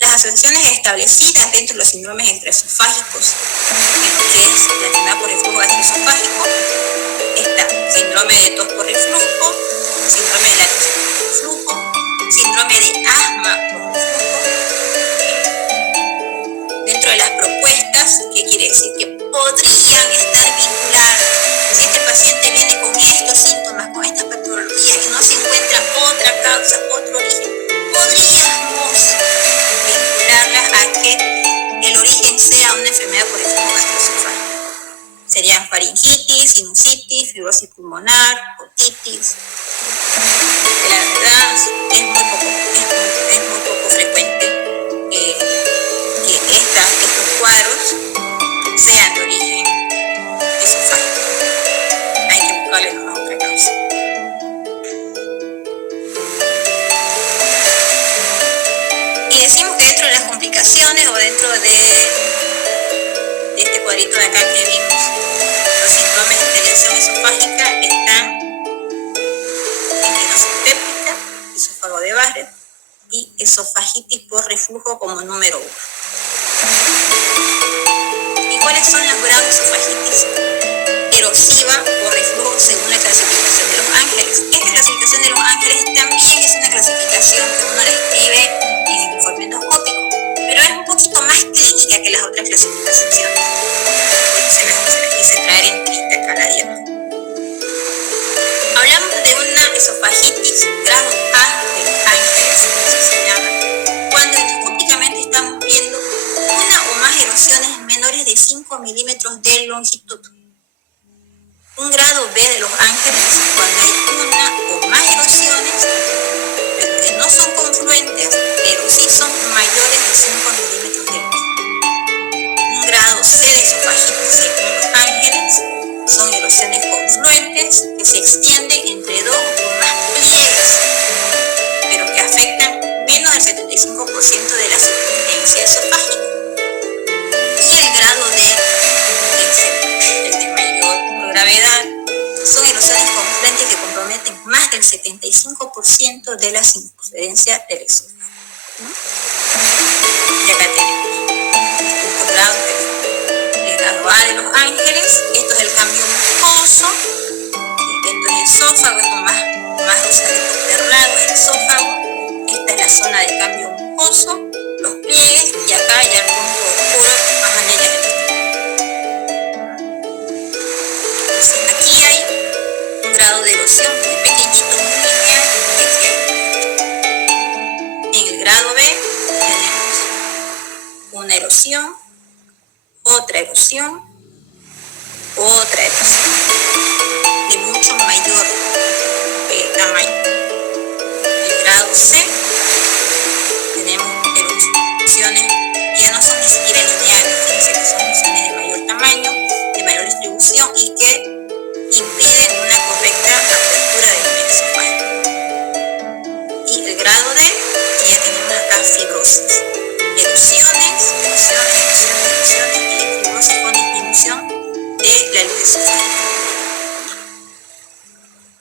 Las asociaciones establecidas dentro de los síndromes extraesofágicos, en lo que es la enfermedad por reflujo gastroesofágico, está síndrome de tos por reflujo, síndrome de latisis por reflujo, síndrome de asma por reflujo. Dentro de las propuestas, ¿qué quiere decir? Que podrían estar vinculadas. Si este paciente viene con estos síntomas, con estas patologías y no se encuentra otra causa, otro origen, podríamos vincularlas a que el origen sea una enfermedad por reflujo gastroesofágico. Serían faringitis, sinusitis, fibrosis pulmonar, otitis. La verdad es muy poco frecuente que estos cuadros sean de origen esofágico. Hay que buscarle a otra causa. Y decimos que dentro de las complicaciones o dentro de este cuadrito de acá que vimos, los síndromes de lesión esofágica están estenosis péptica, esófago de Barrett y esofagitis por reflujo como número 1. ¿Y cuáles son los grados de esofagitis erosiva por reflujo según la clasificación de Los Ángeles? Esta clasificación de Los Ángeles también es una clasificación que uno la escribe en el informe endoscópico, pero es un poquito más clínica que las otras clasificaciones. Se las quise traer en tinta acá a la diapositiva. Hablamos de una esofagitis grado A de Los Ángeles, así se llama, cuando endoscópicamente estamos viendo una o más erosiones menores de 5 milímetros de longitud. Un grado B de Los Ángeles, cuando hay una o más erosiones, pero que no son confluentes, pero sí son mayores de 5 milímetros de longitud. Un grado C de esofagitis según Los Ángeles son erosiones confluentes que se extienden entre 2 o más pliegues, pero que afectan menos del 75% de la circunferencia esofágica. Y el grado D, que es el de mayor gravedad, son erosiones confluentes que comprometen más del 75% de la circunferencia del esófago. Y acá tenemos distintos grados el grado A de Los Ángeles. Esto es el cambio mucoso, esto es el esófago, esto más rosadito perlado es el esófago. Esta es la zona de cambio mucoso, los pliegues, y acá hay el punto oscuro más allá del Entonces aquí hay un grado de erosión muy pequeñito, muy lineal, que es el. En el grado B tenemos una erosión, otra erosión, de mucho mayor tamaño. El grado C tenemos erupciones que ya no son ni siquiera lineales, fíjense que son erupciones de mayor tamaño, de mayor distribución y que impiden una correcta apertura del medio esofágico. Y el grado D, que ya tenemos acá fibrosis, erupciones y fibrosis con disminución de la luz esofágica.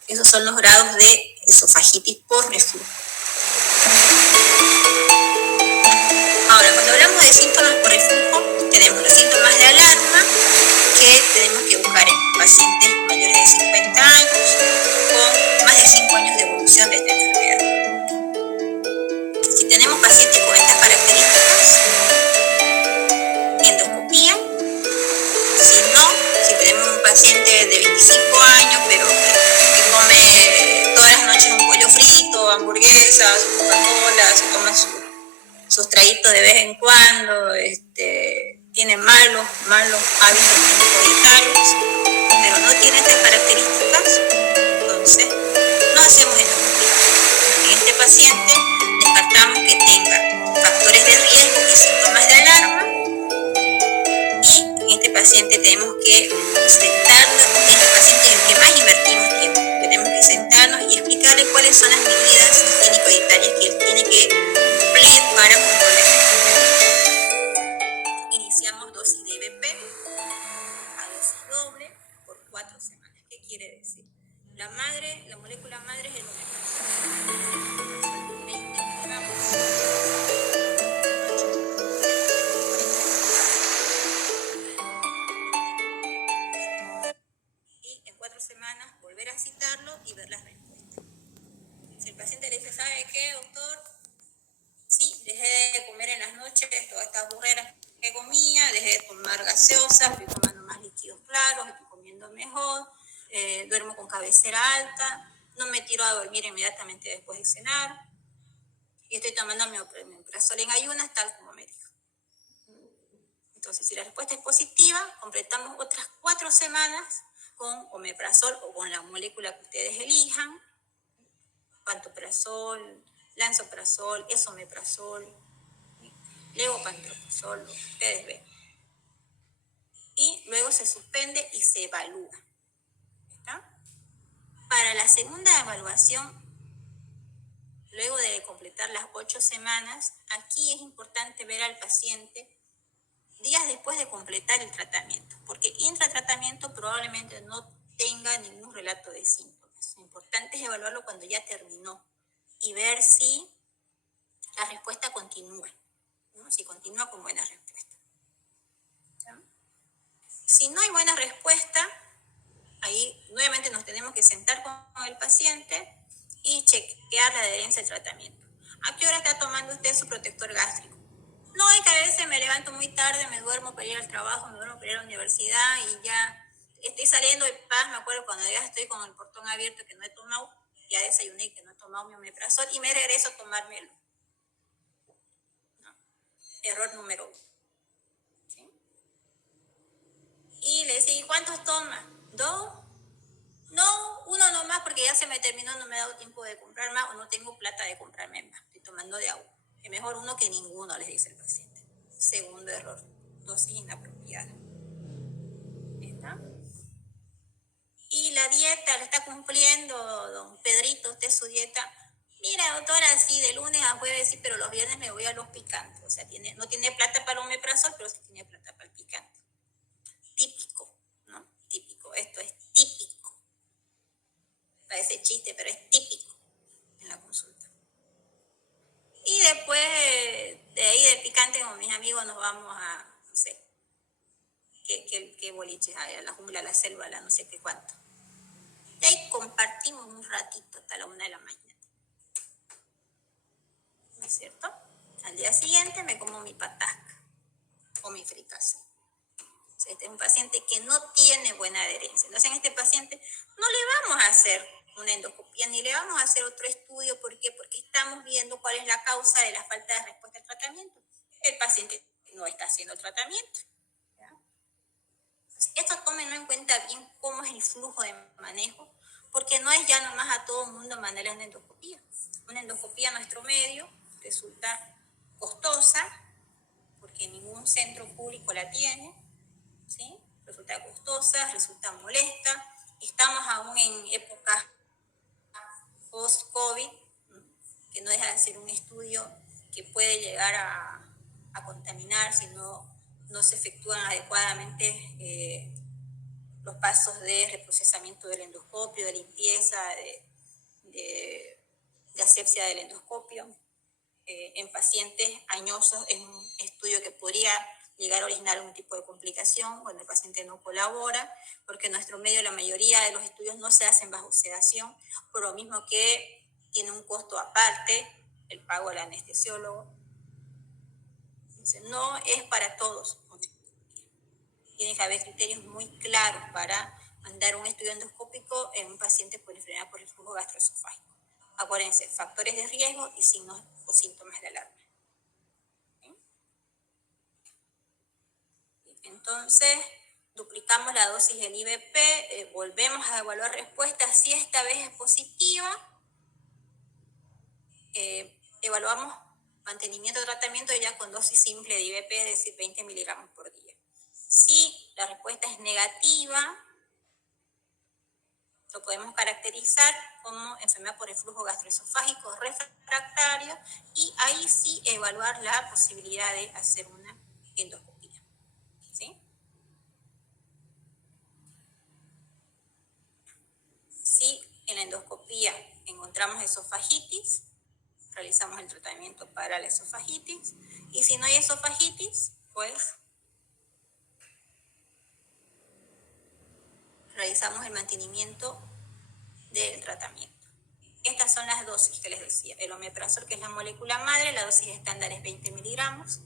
Esos son los grados de esofagitis por reflujo. Ahora, cuando hablamos de síntomas por reflujo, tenemos los síntomas de alarma que tenemos que buscar en pacientes mayores de 50 años con más de 5 años de evolución de esta enfermedad. Si tenemos pacientes con estas características, endoscopía. Si tenemos un paciente de 25 años, pero que come todas las noches un pollo frito, hamburguesas, Coca-Cola, se toma sus traguitos de vez en cuando, tiene malos hábitos dietarios, pero no tiene estas características, entonces no hacemos endoscopía. En este paciente descartamos que tenga factores de riesgo y síntomas de alarma, y en este paciente tenemos que sentarnos, este paciente es el que más invertimos tiempo, tenemos que sentarnos y explicarle cuáles son las medidas higiénico-dietarias que él tiene que cumplir para controlar esta enfermedad. Iniciamos dosis de IBP a dosis doble por 4 semanas. ¿Qué quiere decir? La molécula madre es el omeprazol. Son 20 miligramos. Y en 4 semanas volver a citarlo y ver las respuestas. Si el paciente le dice, ¿sabe qué, doctor? noche todas estas burreras que comía, dejé de tomar gaseosa, estoy tomando más líquidos claros, estoy comiendo mejor, duermo con cabecera alta, no me tiro a dormir inmediatamente después de cenar y estoy tomando mi omeprazol en ayunas tal como me dijo. Entonces, si la respuesta es positiva, completamos otras 4 semanas con omeprazol o con la molécula que ustedes elijan, pantoprazol, lansoprazol, esomeprazol, levopantoprazol, ustedes ven. Y luego se suspende y se evalúa. ¿Está? Para la segunda evaluación, luego de completar las 8 semanas, aquí es importante ver al paciente días después de completar el tratamiento, porque intratratamiento probablemente no tenga ningún relato de síntomas. Lo importante es evaluarlo cuando ya terminó y ver si la respuesta continúa, ¿no? Si continúa con buena respuesta. ¿Sí? Si no hay buena respuesta, ahí nuevamente nos tenemos que sentar con el paciente y chequear la adherencia al tratamiento. ¿A qué hora está tomando usted su protector gástrico? No, es que a veces me levanto muy tarde, me duermo para ir al trabajo, me duermo para ir a la universidad y ya estoy saliendo de paz. Me acuerdo cuando ya estoy con el portón abierto que no he tomado, ya desayuné y que no he tomado mi omeprazol y me regreso a tomármelo. ¿No? Error número 1. ¿Sí? Y le decía, ¿y cuántos toma? 2. No, 1 nomás porque ya se me terminó, no me ha dado tiempo de comprar más o no tengo plata de comprarme más. Estoy tomando de agua. Es mejor 1 que ninguno, les dice el paciente. Segundo error, dosis inapropiada. ¿Está? Y la dieta, ¿la está cumpliendo, don Pedrito, usted su dieta? Mira, doctora, sí, de lunes a jueves sí, pero los viernes me voy a los picantes. O sea, no tiene plata para el omeprazol, pero sí tiene plata para el picante. Típico, ¿no? Típico, esto es típico. Parece chiste, pero es típico en la consulta. Y después de ahí de picante con mis amigos nos vamos a, no sé, qué boliches hay, a la jungla, a la selva, a la no sé qué cuánto. Y ahí compartimos un ratito hasta la 1 de la mañana. ¿No es cierto? Al día siguiente me como mi patasca o mi fricassé. Este es un paciente que no tiene buena adherencia. Entonces, en este paciente no le vamos a hacer una endoscopia ni le vamos a hacer otro estudio. ¿Por qué? Porque estamos viendo cuál es la causa de la falta de respuesta al tratamiento. El paciente no está haciendo el tratamiento. ¿Ya? Entonces, esto tómenlo en cuenta bien cómo es el flujo de manejo, porque no es ya nomás a todo el mundo mandarle una endoscopia. Una endoscopia a nuestro medio resulta costosa, porque ningún centro público la tiene, ¿sí? Resulta costosa, resulta molesta. Estamos aún en época post-COVID, que no deja de ser un estudio que puede llegar a contaminar si no se efectúan adecuadamente los pasos de reprocesamiento del endoscopio, de limpieza, de asepsia del endoscopio. En pacientes añosos es un estudio que podría llegar a originar un tipo de complicación cuando el paciente no colabora, porque en nuestro medio la mayoría de los estudios no se hacen bajo sedación, por lo mismo que tiene un costo aparte, el pago al anestesiólogo. Entonces, no es para todos. Tiene que haber criterios muy claros para mandar un estudio endoscópico en un paciente con enfermedad por reflujo gastroesofágico. Acuérdense, factores de riesgo y signos o síntomas de alarma. ¿Sí? Entonces, duplicamos la dosis del IVP, volvemos a evaluar respuesta. Si esta vez es positiva, evaluamos mantenimiento de tratamiento ya con dosis simple de IVP, es decir, 20 miligramos por día. Si la respuesta es negativa, lo podemos caracterizar como enfermedad por reflujo gastroesofágico refractario y ahí sí evaluar la posibilidad de hacer una endoscopia. ¿Sí? Si en la endoscopia encontramos esofagitis, realizamos el tratamiento para la esofagitis y si no hay esofagitis, pues realizamos el mantenimiento del tratamiento. Estas son las dosis que les decía. El omeprazol, que es la molécula madre, la dosis estándar es 20 miligramos.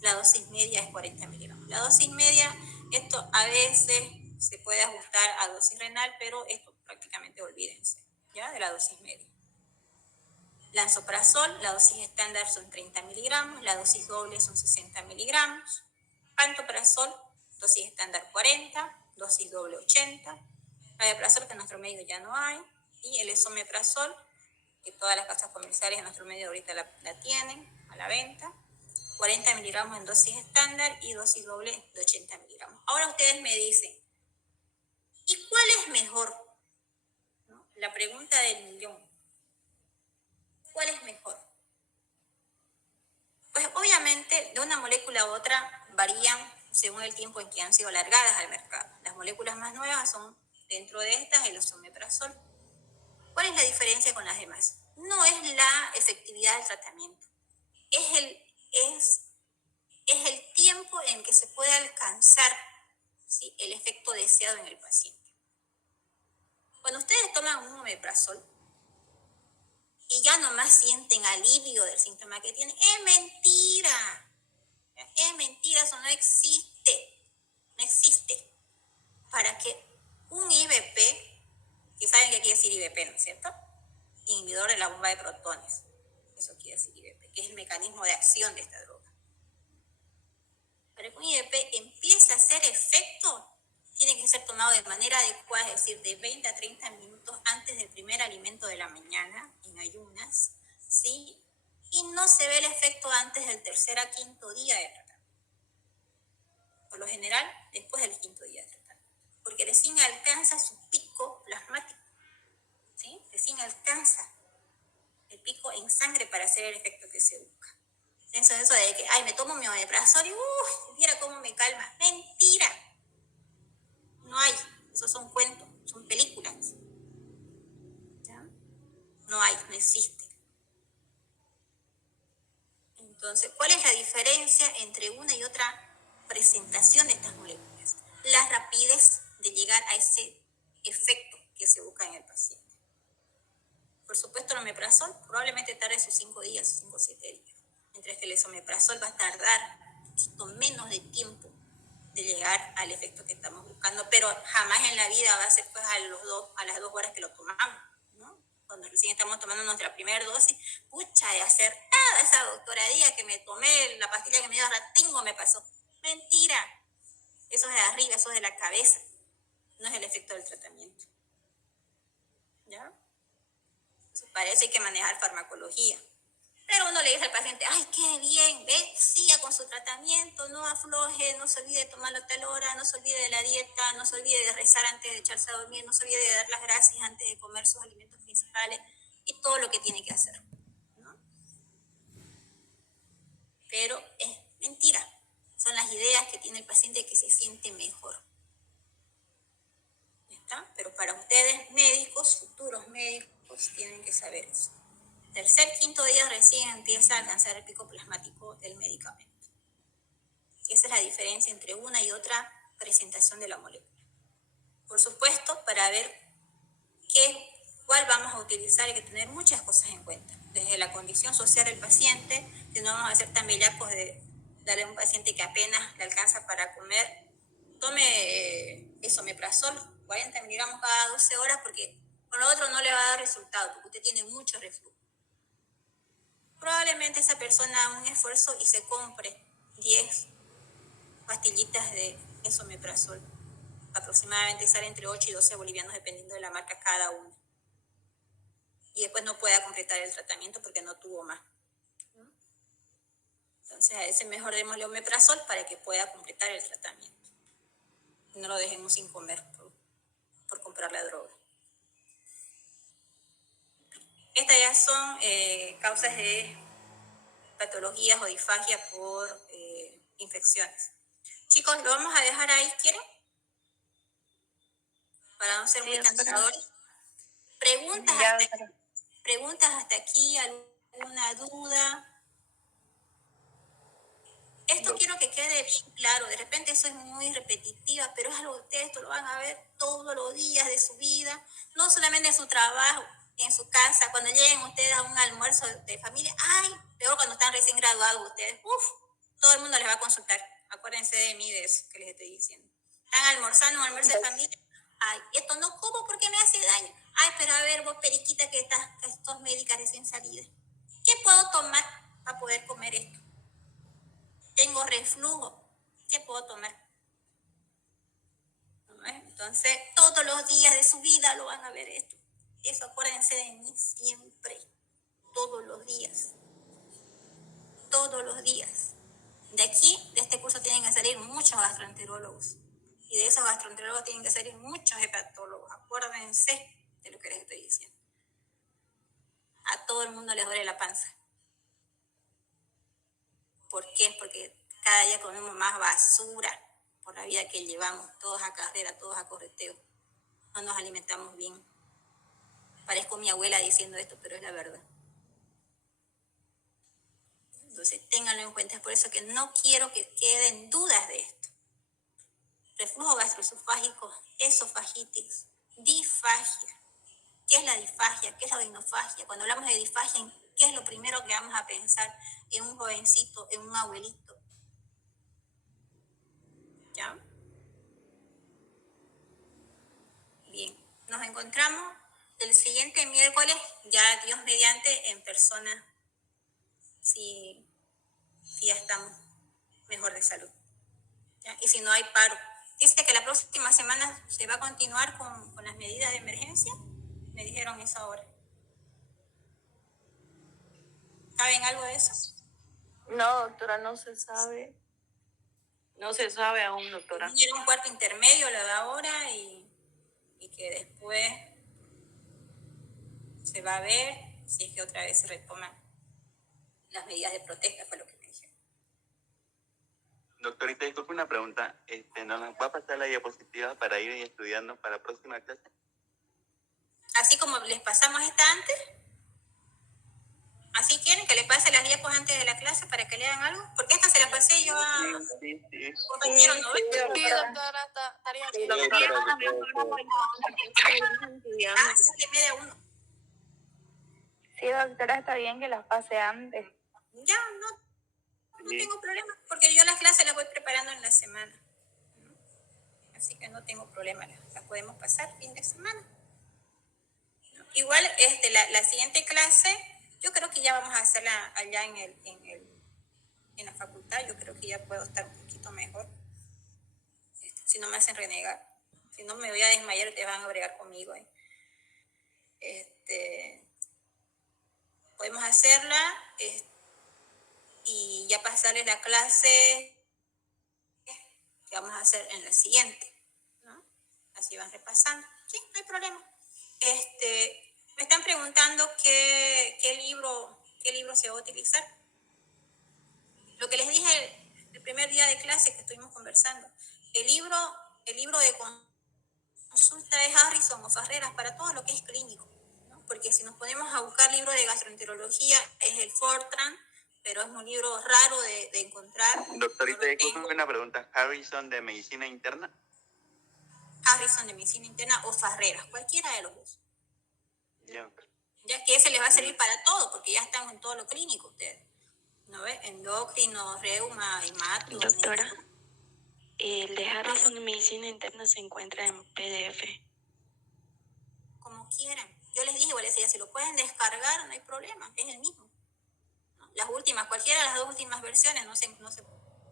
la dosis media es 40 miligramos. La dosis media, esto a veces se puede ajustar a dosis renal, pero esto prácticamente olvídense, ¿ya? De la dosis media. Lansoprazol, la dosis estándar son 30 miligramos, la dosis doble son 60 miligramos. Pantoprazol, dosis estándar 40, dosis doble 80. Rabeprazol, que en nuestro medio ya no hay. Y el esomeprazol, que todas las casas comerciales en nuestro medio ahorita la tienen a la venta. 40 miligramos en dosis estándar y dosis doble de 80 miligramos. Ahora ustedes me dicen, ¿y cuál es mejor? ¿No? La pregunta del millón. ¿Cuál es mejor? Pues obviamente de una molécula a otra varían según el tiempo en que han sido largadas al mercado. Las moléculas más nuevas son, dentro de estas, el esomeprazol. ¿Cuál es la diferencia con las demás? No es la efectividad del tratamiento, es el tiempo en que se puede alcanzar, ¿sí?, el efecto deseado en el paciente. Cuando ustedes toman un omeprazol y ya nomás sienten alivio del síntoma que tienen, es mentira. Es mentira, eso no existe. No existe. Para que un IBP, que saben qué quiere decir IBP, ¿no es cierto? Inhibidor de la bomba de protones. Eso quiere decir IBP, que es el mecanismo de acción de esta droga. Para que un IBP empiece a hacer efecto, tiene que ser tomado de manera adecuada, es decir, de 20 a 30 minutos antes del primer alimento de la mañana, en ayunas, ¿sí? Y no se ve el efecto antes del tercer a quinto día de tratamiento. Por lo general, después del quinto día de tratamiento. Porque recién alcanza su pico plasmático, ¿sí? Recién alcanza el pico en sangre para hacer el efecto que se busca. Eso de que, ay, me tomo mi omeprazol y, mira cómo me calma. Mentira. No hay. Esos son cuentos, son películas. ¿Ya? No hay, no existe. Entonces, ¿cuál es la diferencia entre una y otra presentación de estas moléculas? La rapidez de llegar a ese efecto que se busca en el paciente. Por supuesto, el omeprazol probablemente tarde sus 5 días, 5 o 7 días. Mientras que el esomeprazol va a tardar un poquito menos de tiempo de llegar al efecto que estamos buscando, pero jamás en la vida va a ser pues a las 2 horas que lo tomamos, ¿no? Cuando recién estamos tomando nuestra primera dosis, pucha, de acertada esa doctora Díaz que me tomé la pastilla que me dio ratingo me pasó. Mentira, eso es de arriba, eso es de la cabeza, no es el efecto del tratamiento. ¿Ya? Para eso hay que manejar farmacología. Pero uno le dice al paciente, ay, qué bien, ve, siga con su tratamiento, no afloje, no se olvide de tomarlo a tal hora, no se olvide de la dieta, no se olvide de rezar antes de echarse a dormir, no se olvide de dar las gracias antes de comer sus alimentos principales y todo lo que tiene que hacer, ¿no? Pero es mentira. Son las ideas que tiene el paciente que se siente mejor. ¿Está? Pero para ustedes, médicos, futuros médicos, tienen que saber eso. Tercer, quinto día recién empieza a alcanzar el pico plasmático del medicamento. Esa es la diferencia entre una y otra presentación de la molécula. Por supuesto, para ver cuál vamos a utilizar hay que tener muchas cosas en cuenta. Desde la condición social del paciente, que no vamos a ser tan bellacos de darle a un paciente que apenas le alcanza para comer, tome esomeprazol, 40 miligramos cada 12 horas, porque con lo otro no le va a dar resultado, porque usted tiene mucho reflujo. Probablemente esa persona haga un esfuerzo y se compre 10 pastillitas de esomeprazol. Aproximadamente sale entre 8 y 12 bolivianos dependiendo de la marca cada una. Y después no pueda completar el tratamiento porque no tuvo más. Entonces a ese mejor démosle omeprazol para que pueda completar el tratamiento. No lo dejemos sin comer por comprar la droga. Estas ya son causas de patologías o disfagia por infecciones. Chicos, lo vamos a dejar ahí, ¿quieren? Para no ser muy cansadores. Preguntas hasta aquí, alguna duda. Esto quiero que quede claro, de repente eso es muy repetitiva, pero es algo que ustedes esto lo van a ver todos los días de su vida, no solamente en su trabajo, en su casa, cuando lleguen ustedes a un almuerzo de familia, ay, peor cuando están recién graduados ustedes, Todo el mundo les va a consultar. Acuérdense de mí, de eso que les estoy diciendo. Están almorzando un almuerzo de familia. Ay, esto no como porque me hace daño. Ay, pero a ver, vos, periquita, que sos médica recién salida. ¿Qué puedo tomar para poder comer esto? Tengo reflujo. ¿Qué puedo tomar? ¿No? Entonces, todos los días de su vida lo van a ver esto. Eso acuérdense de mí siempre. Todos los días. Todos los días. De aquí, de este curso, tienen que salir muchos gastroenterólogos. Y de esos gastroenterólogos tienen que salir muchos hepatólogos. Acuérdense de lo que les estoy diciendo. A todo el mundo les duele la panza. ¿Por qué? Porque cada día comemos más basura por la vida que llevamos, todos a carrera, todos a correteo. No nos alimentamos bien. Parezco mi abuela diciendo esto, pero es la verdad. Entonces, ténganlo en cuenta. Es por eso que no quiero que queden dudas de esto. Reflujo gastroesofágico, esofagitis, disfagia. ¿Qué es la disfagia? ¿Qué es la odinofagia? Cuando hablamos de disfagia, ¿qué es lo primero que vamos a pensar en un jovencito, en un abuelito? ¿Ya? Bien, nos encontramos el siguiente miércoles, ya Dios mediante, en persona, si ya estamos mejor de salud. ¿Ya? Y si no hay paro. Dice que la próxima semana se va a continuar con las medidas de emergencia. Me dijeron eso ahora. ¿Saben algo de eso? No, doctora, no se sabe. No se sabe aún, doctora. Era un cuarto intermedio lo de ahora y que después se va a ver si es que otra vez se retoman las medidas de protesta, fue lo que me dijeron. Doctorita, disculpe una pregunta. ¿Nos va a pasar la diapositiva para ir estudiando para la próxima clase? Así como les pasamos esta antes, ¿así quieren que les pase las diapos antes de la clase para que lean algo? Porque esta se la pasé yo a Sí. compañero, ¿no? Sí, doctora, estaría bien. Ah, sale media uno. Sí, doctora, está bien que las pase antes. Ya, no tengo problema, porque yo las clases las voy preparando en la semana. Así que no tengo problema, las podemos pasar fin de semana. Igual, la siguiente clase, yo creo que ya vamos a hacerla allá en la facultad. Yo creo que ya puedo estar un poquito mejor. Si no me hacen renegar. Si no, me voy a desmayar y te van a bregar conmigo. Podemos hacerla y ya pasarles la clase que vamos a hacer en la siguiente, ¿no? Así van repasando. Sí, no hay problema. Me están preguntando qué libro se va a utilizar. Lo que les dije el primer día de clase que estuvimos conversando, el libro de consulta es Harrison o Farreras para todo lo que es clínico, ¿no? Porque si nos ponemos a buscar libros de gastroenterología es el Fortran, pero es un libro raro de encontrar. Doctorita, disculpe una pregunta. ¿Harrison de medicina interna? Harrison de medicina interna o Farreras, cualquiera de los dos. Ya. Ya que ese les va a servir para todo, porque ya están en todo lo clínico ustedes. ¿No ves? Endocrino, reuma, hemato. Doctora, el de Harrison de Medicina Interna se encuentra en PDF. Como quieran. Yo les dije, igual decía, si lo pueden descargar, no hay problema, es el mismo. ¿No? Las últimas, cualquiera de las dos últimas versiones, no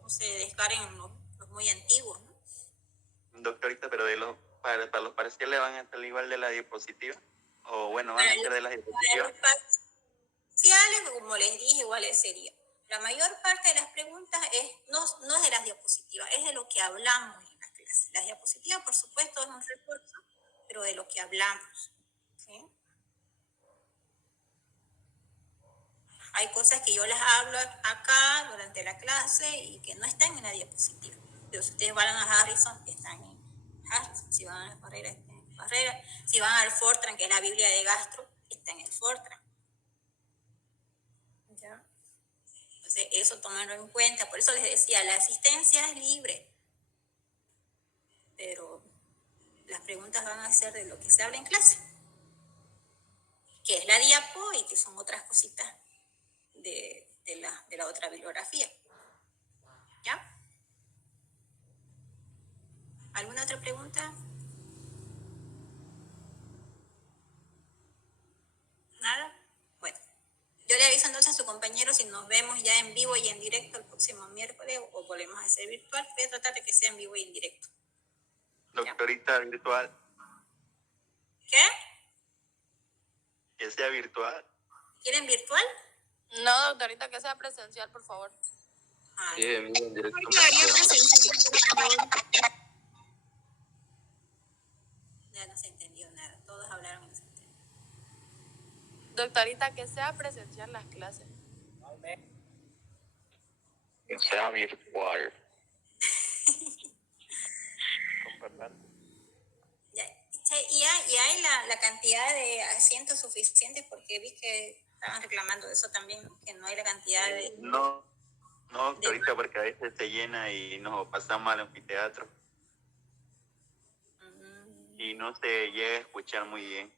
se descarguen los muy antiguos, ¿no? Doctorita, pero para los parciales van a estar igual de la diapositiva. O bueno, van a ser de las diapositivas. Para los parciales, como les dije, igual sería. La mayor parte de las preguntas no es de las diapositivas, es de lo que hablamos en la clase. Las diapositivas, por supuesto, es un refuerzo, pero de lo que hablamos. ¿Sí? Hay cosas que yo les hablo acá durante la clase y que no están en la diapositiva. Pero si ustedes van a Harrison, están en Harrison. Si van a Barrera, están en Barrera. Si van al Fortran, que es la Biblia de Gastro, está en el Fortran. ¿Ya? Entonces, eso tomarlo en cuenta. Por eso les decía, la asistencia es libre. Pero las preguntas van a ser de lo que se habla en clase. Que es la diapo y que son otras cositas de la otra bibliografía. ¿Alguna otra pregunta? ¿Nada? Bueno, yo le aviso entonces a su compañero si nos vemos ya en vivo y en directo el próximo miércoles o volvemos a hacer virtual. Voy a tratar de que sea en vivo y en directo. Doctorita, virtual. ¿Qué? Que sea virtual. ¿Quieren virtual? No, doctorita, que sea presencial, por favor. Ah, Sí, en vivo, en directo. ya no se entendió nada. Todos hablaron y no se entendió. Doctorita, que sea presencial las clases. Que sea virtual. Ya, che, y hay la cantidad de asientos suficientes porque vi que estaban reclamando eso también, ¿no? Que no hay la cantidad de... No, doctorita, porque a veces se llena y nos pasamos al anfiteatro. Y no se llega a escuchar muy bien.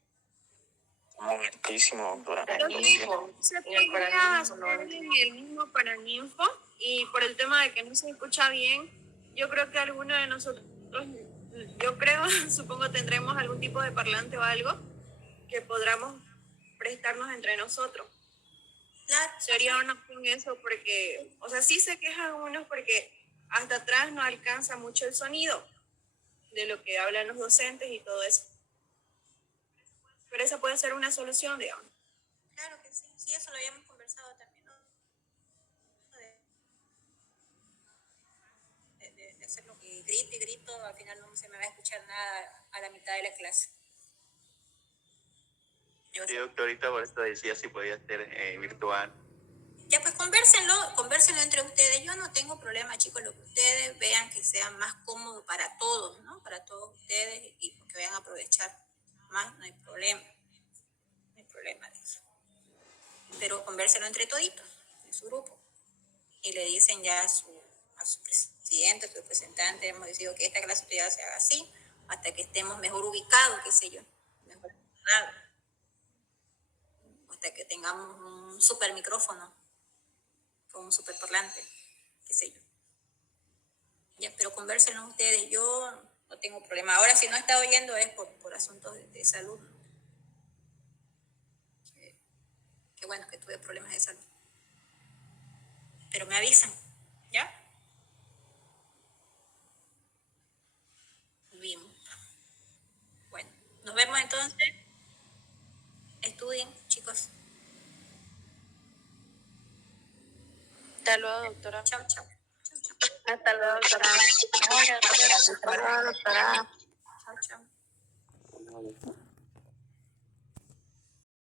Un momentísimo, doctora. Se podría hacer en el mismo Paraninfo y por el tema de que no se escucha bien, yo creo que alguno de nosotros, supongo tendremos algún tipo de parlante o algo que podamos prestarnos entre nosotros. Claro. Sería una opción eso porque, o sea, sí se quejan unos porque hasta atrás no alcanza mucho el sonido de lo que hablan los docentes y todo eso. Pero esa puede ser una solución, digamos. Claro que sí, sí, eso lo habíamos conversado también, ¿no? De hacerlo que grito y grito, al final no se me va a escuchar nada a la mitad de la clase. Sí, doctorita, por eso decía si podía ser virtual. Ya, pues convérsenlo entre ustedes. Yo no tengo problema, chicos, lo que ustedes vean que sea más cómodo para todos, ¿no? Para todos ustedes y que vayan a aprovechar más, no hay problema. No hay problema de eso. Pero convérselo entre toditos, en su grupo. Y le dicen ya a su presidente, a su representante, hemos decidido que esta clase ya se haga así, hasta que estemos mejor ubicados, qué sé yo, mejor ubicados. Hasta que tengamos un super micrófono, con un super parlante, qué sé yo. Ya, pero convérsenlo ustedes, yo no tengo problema. Ahora, si no está oyendo es por asuntos de salud. Qué bueno que tuve problemas de salud. Pero me avisan, ¿ya? Bien. Bueno, nos vemos entonces. Estudien, chicos. Hasta luego, doctora. Chao, chao. Chao, chao. Hasta luego, doctora. Chao, chao.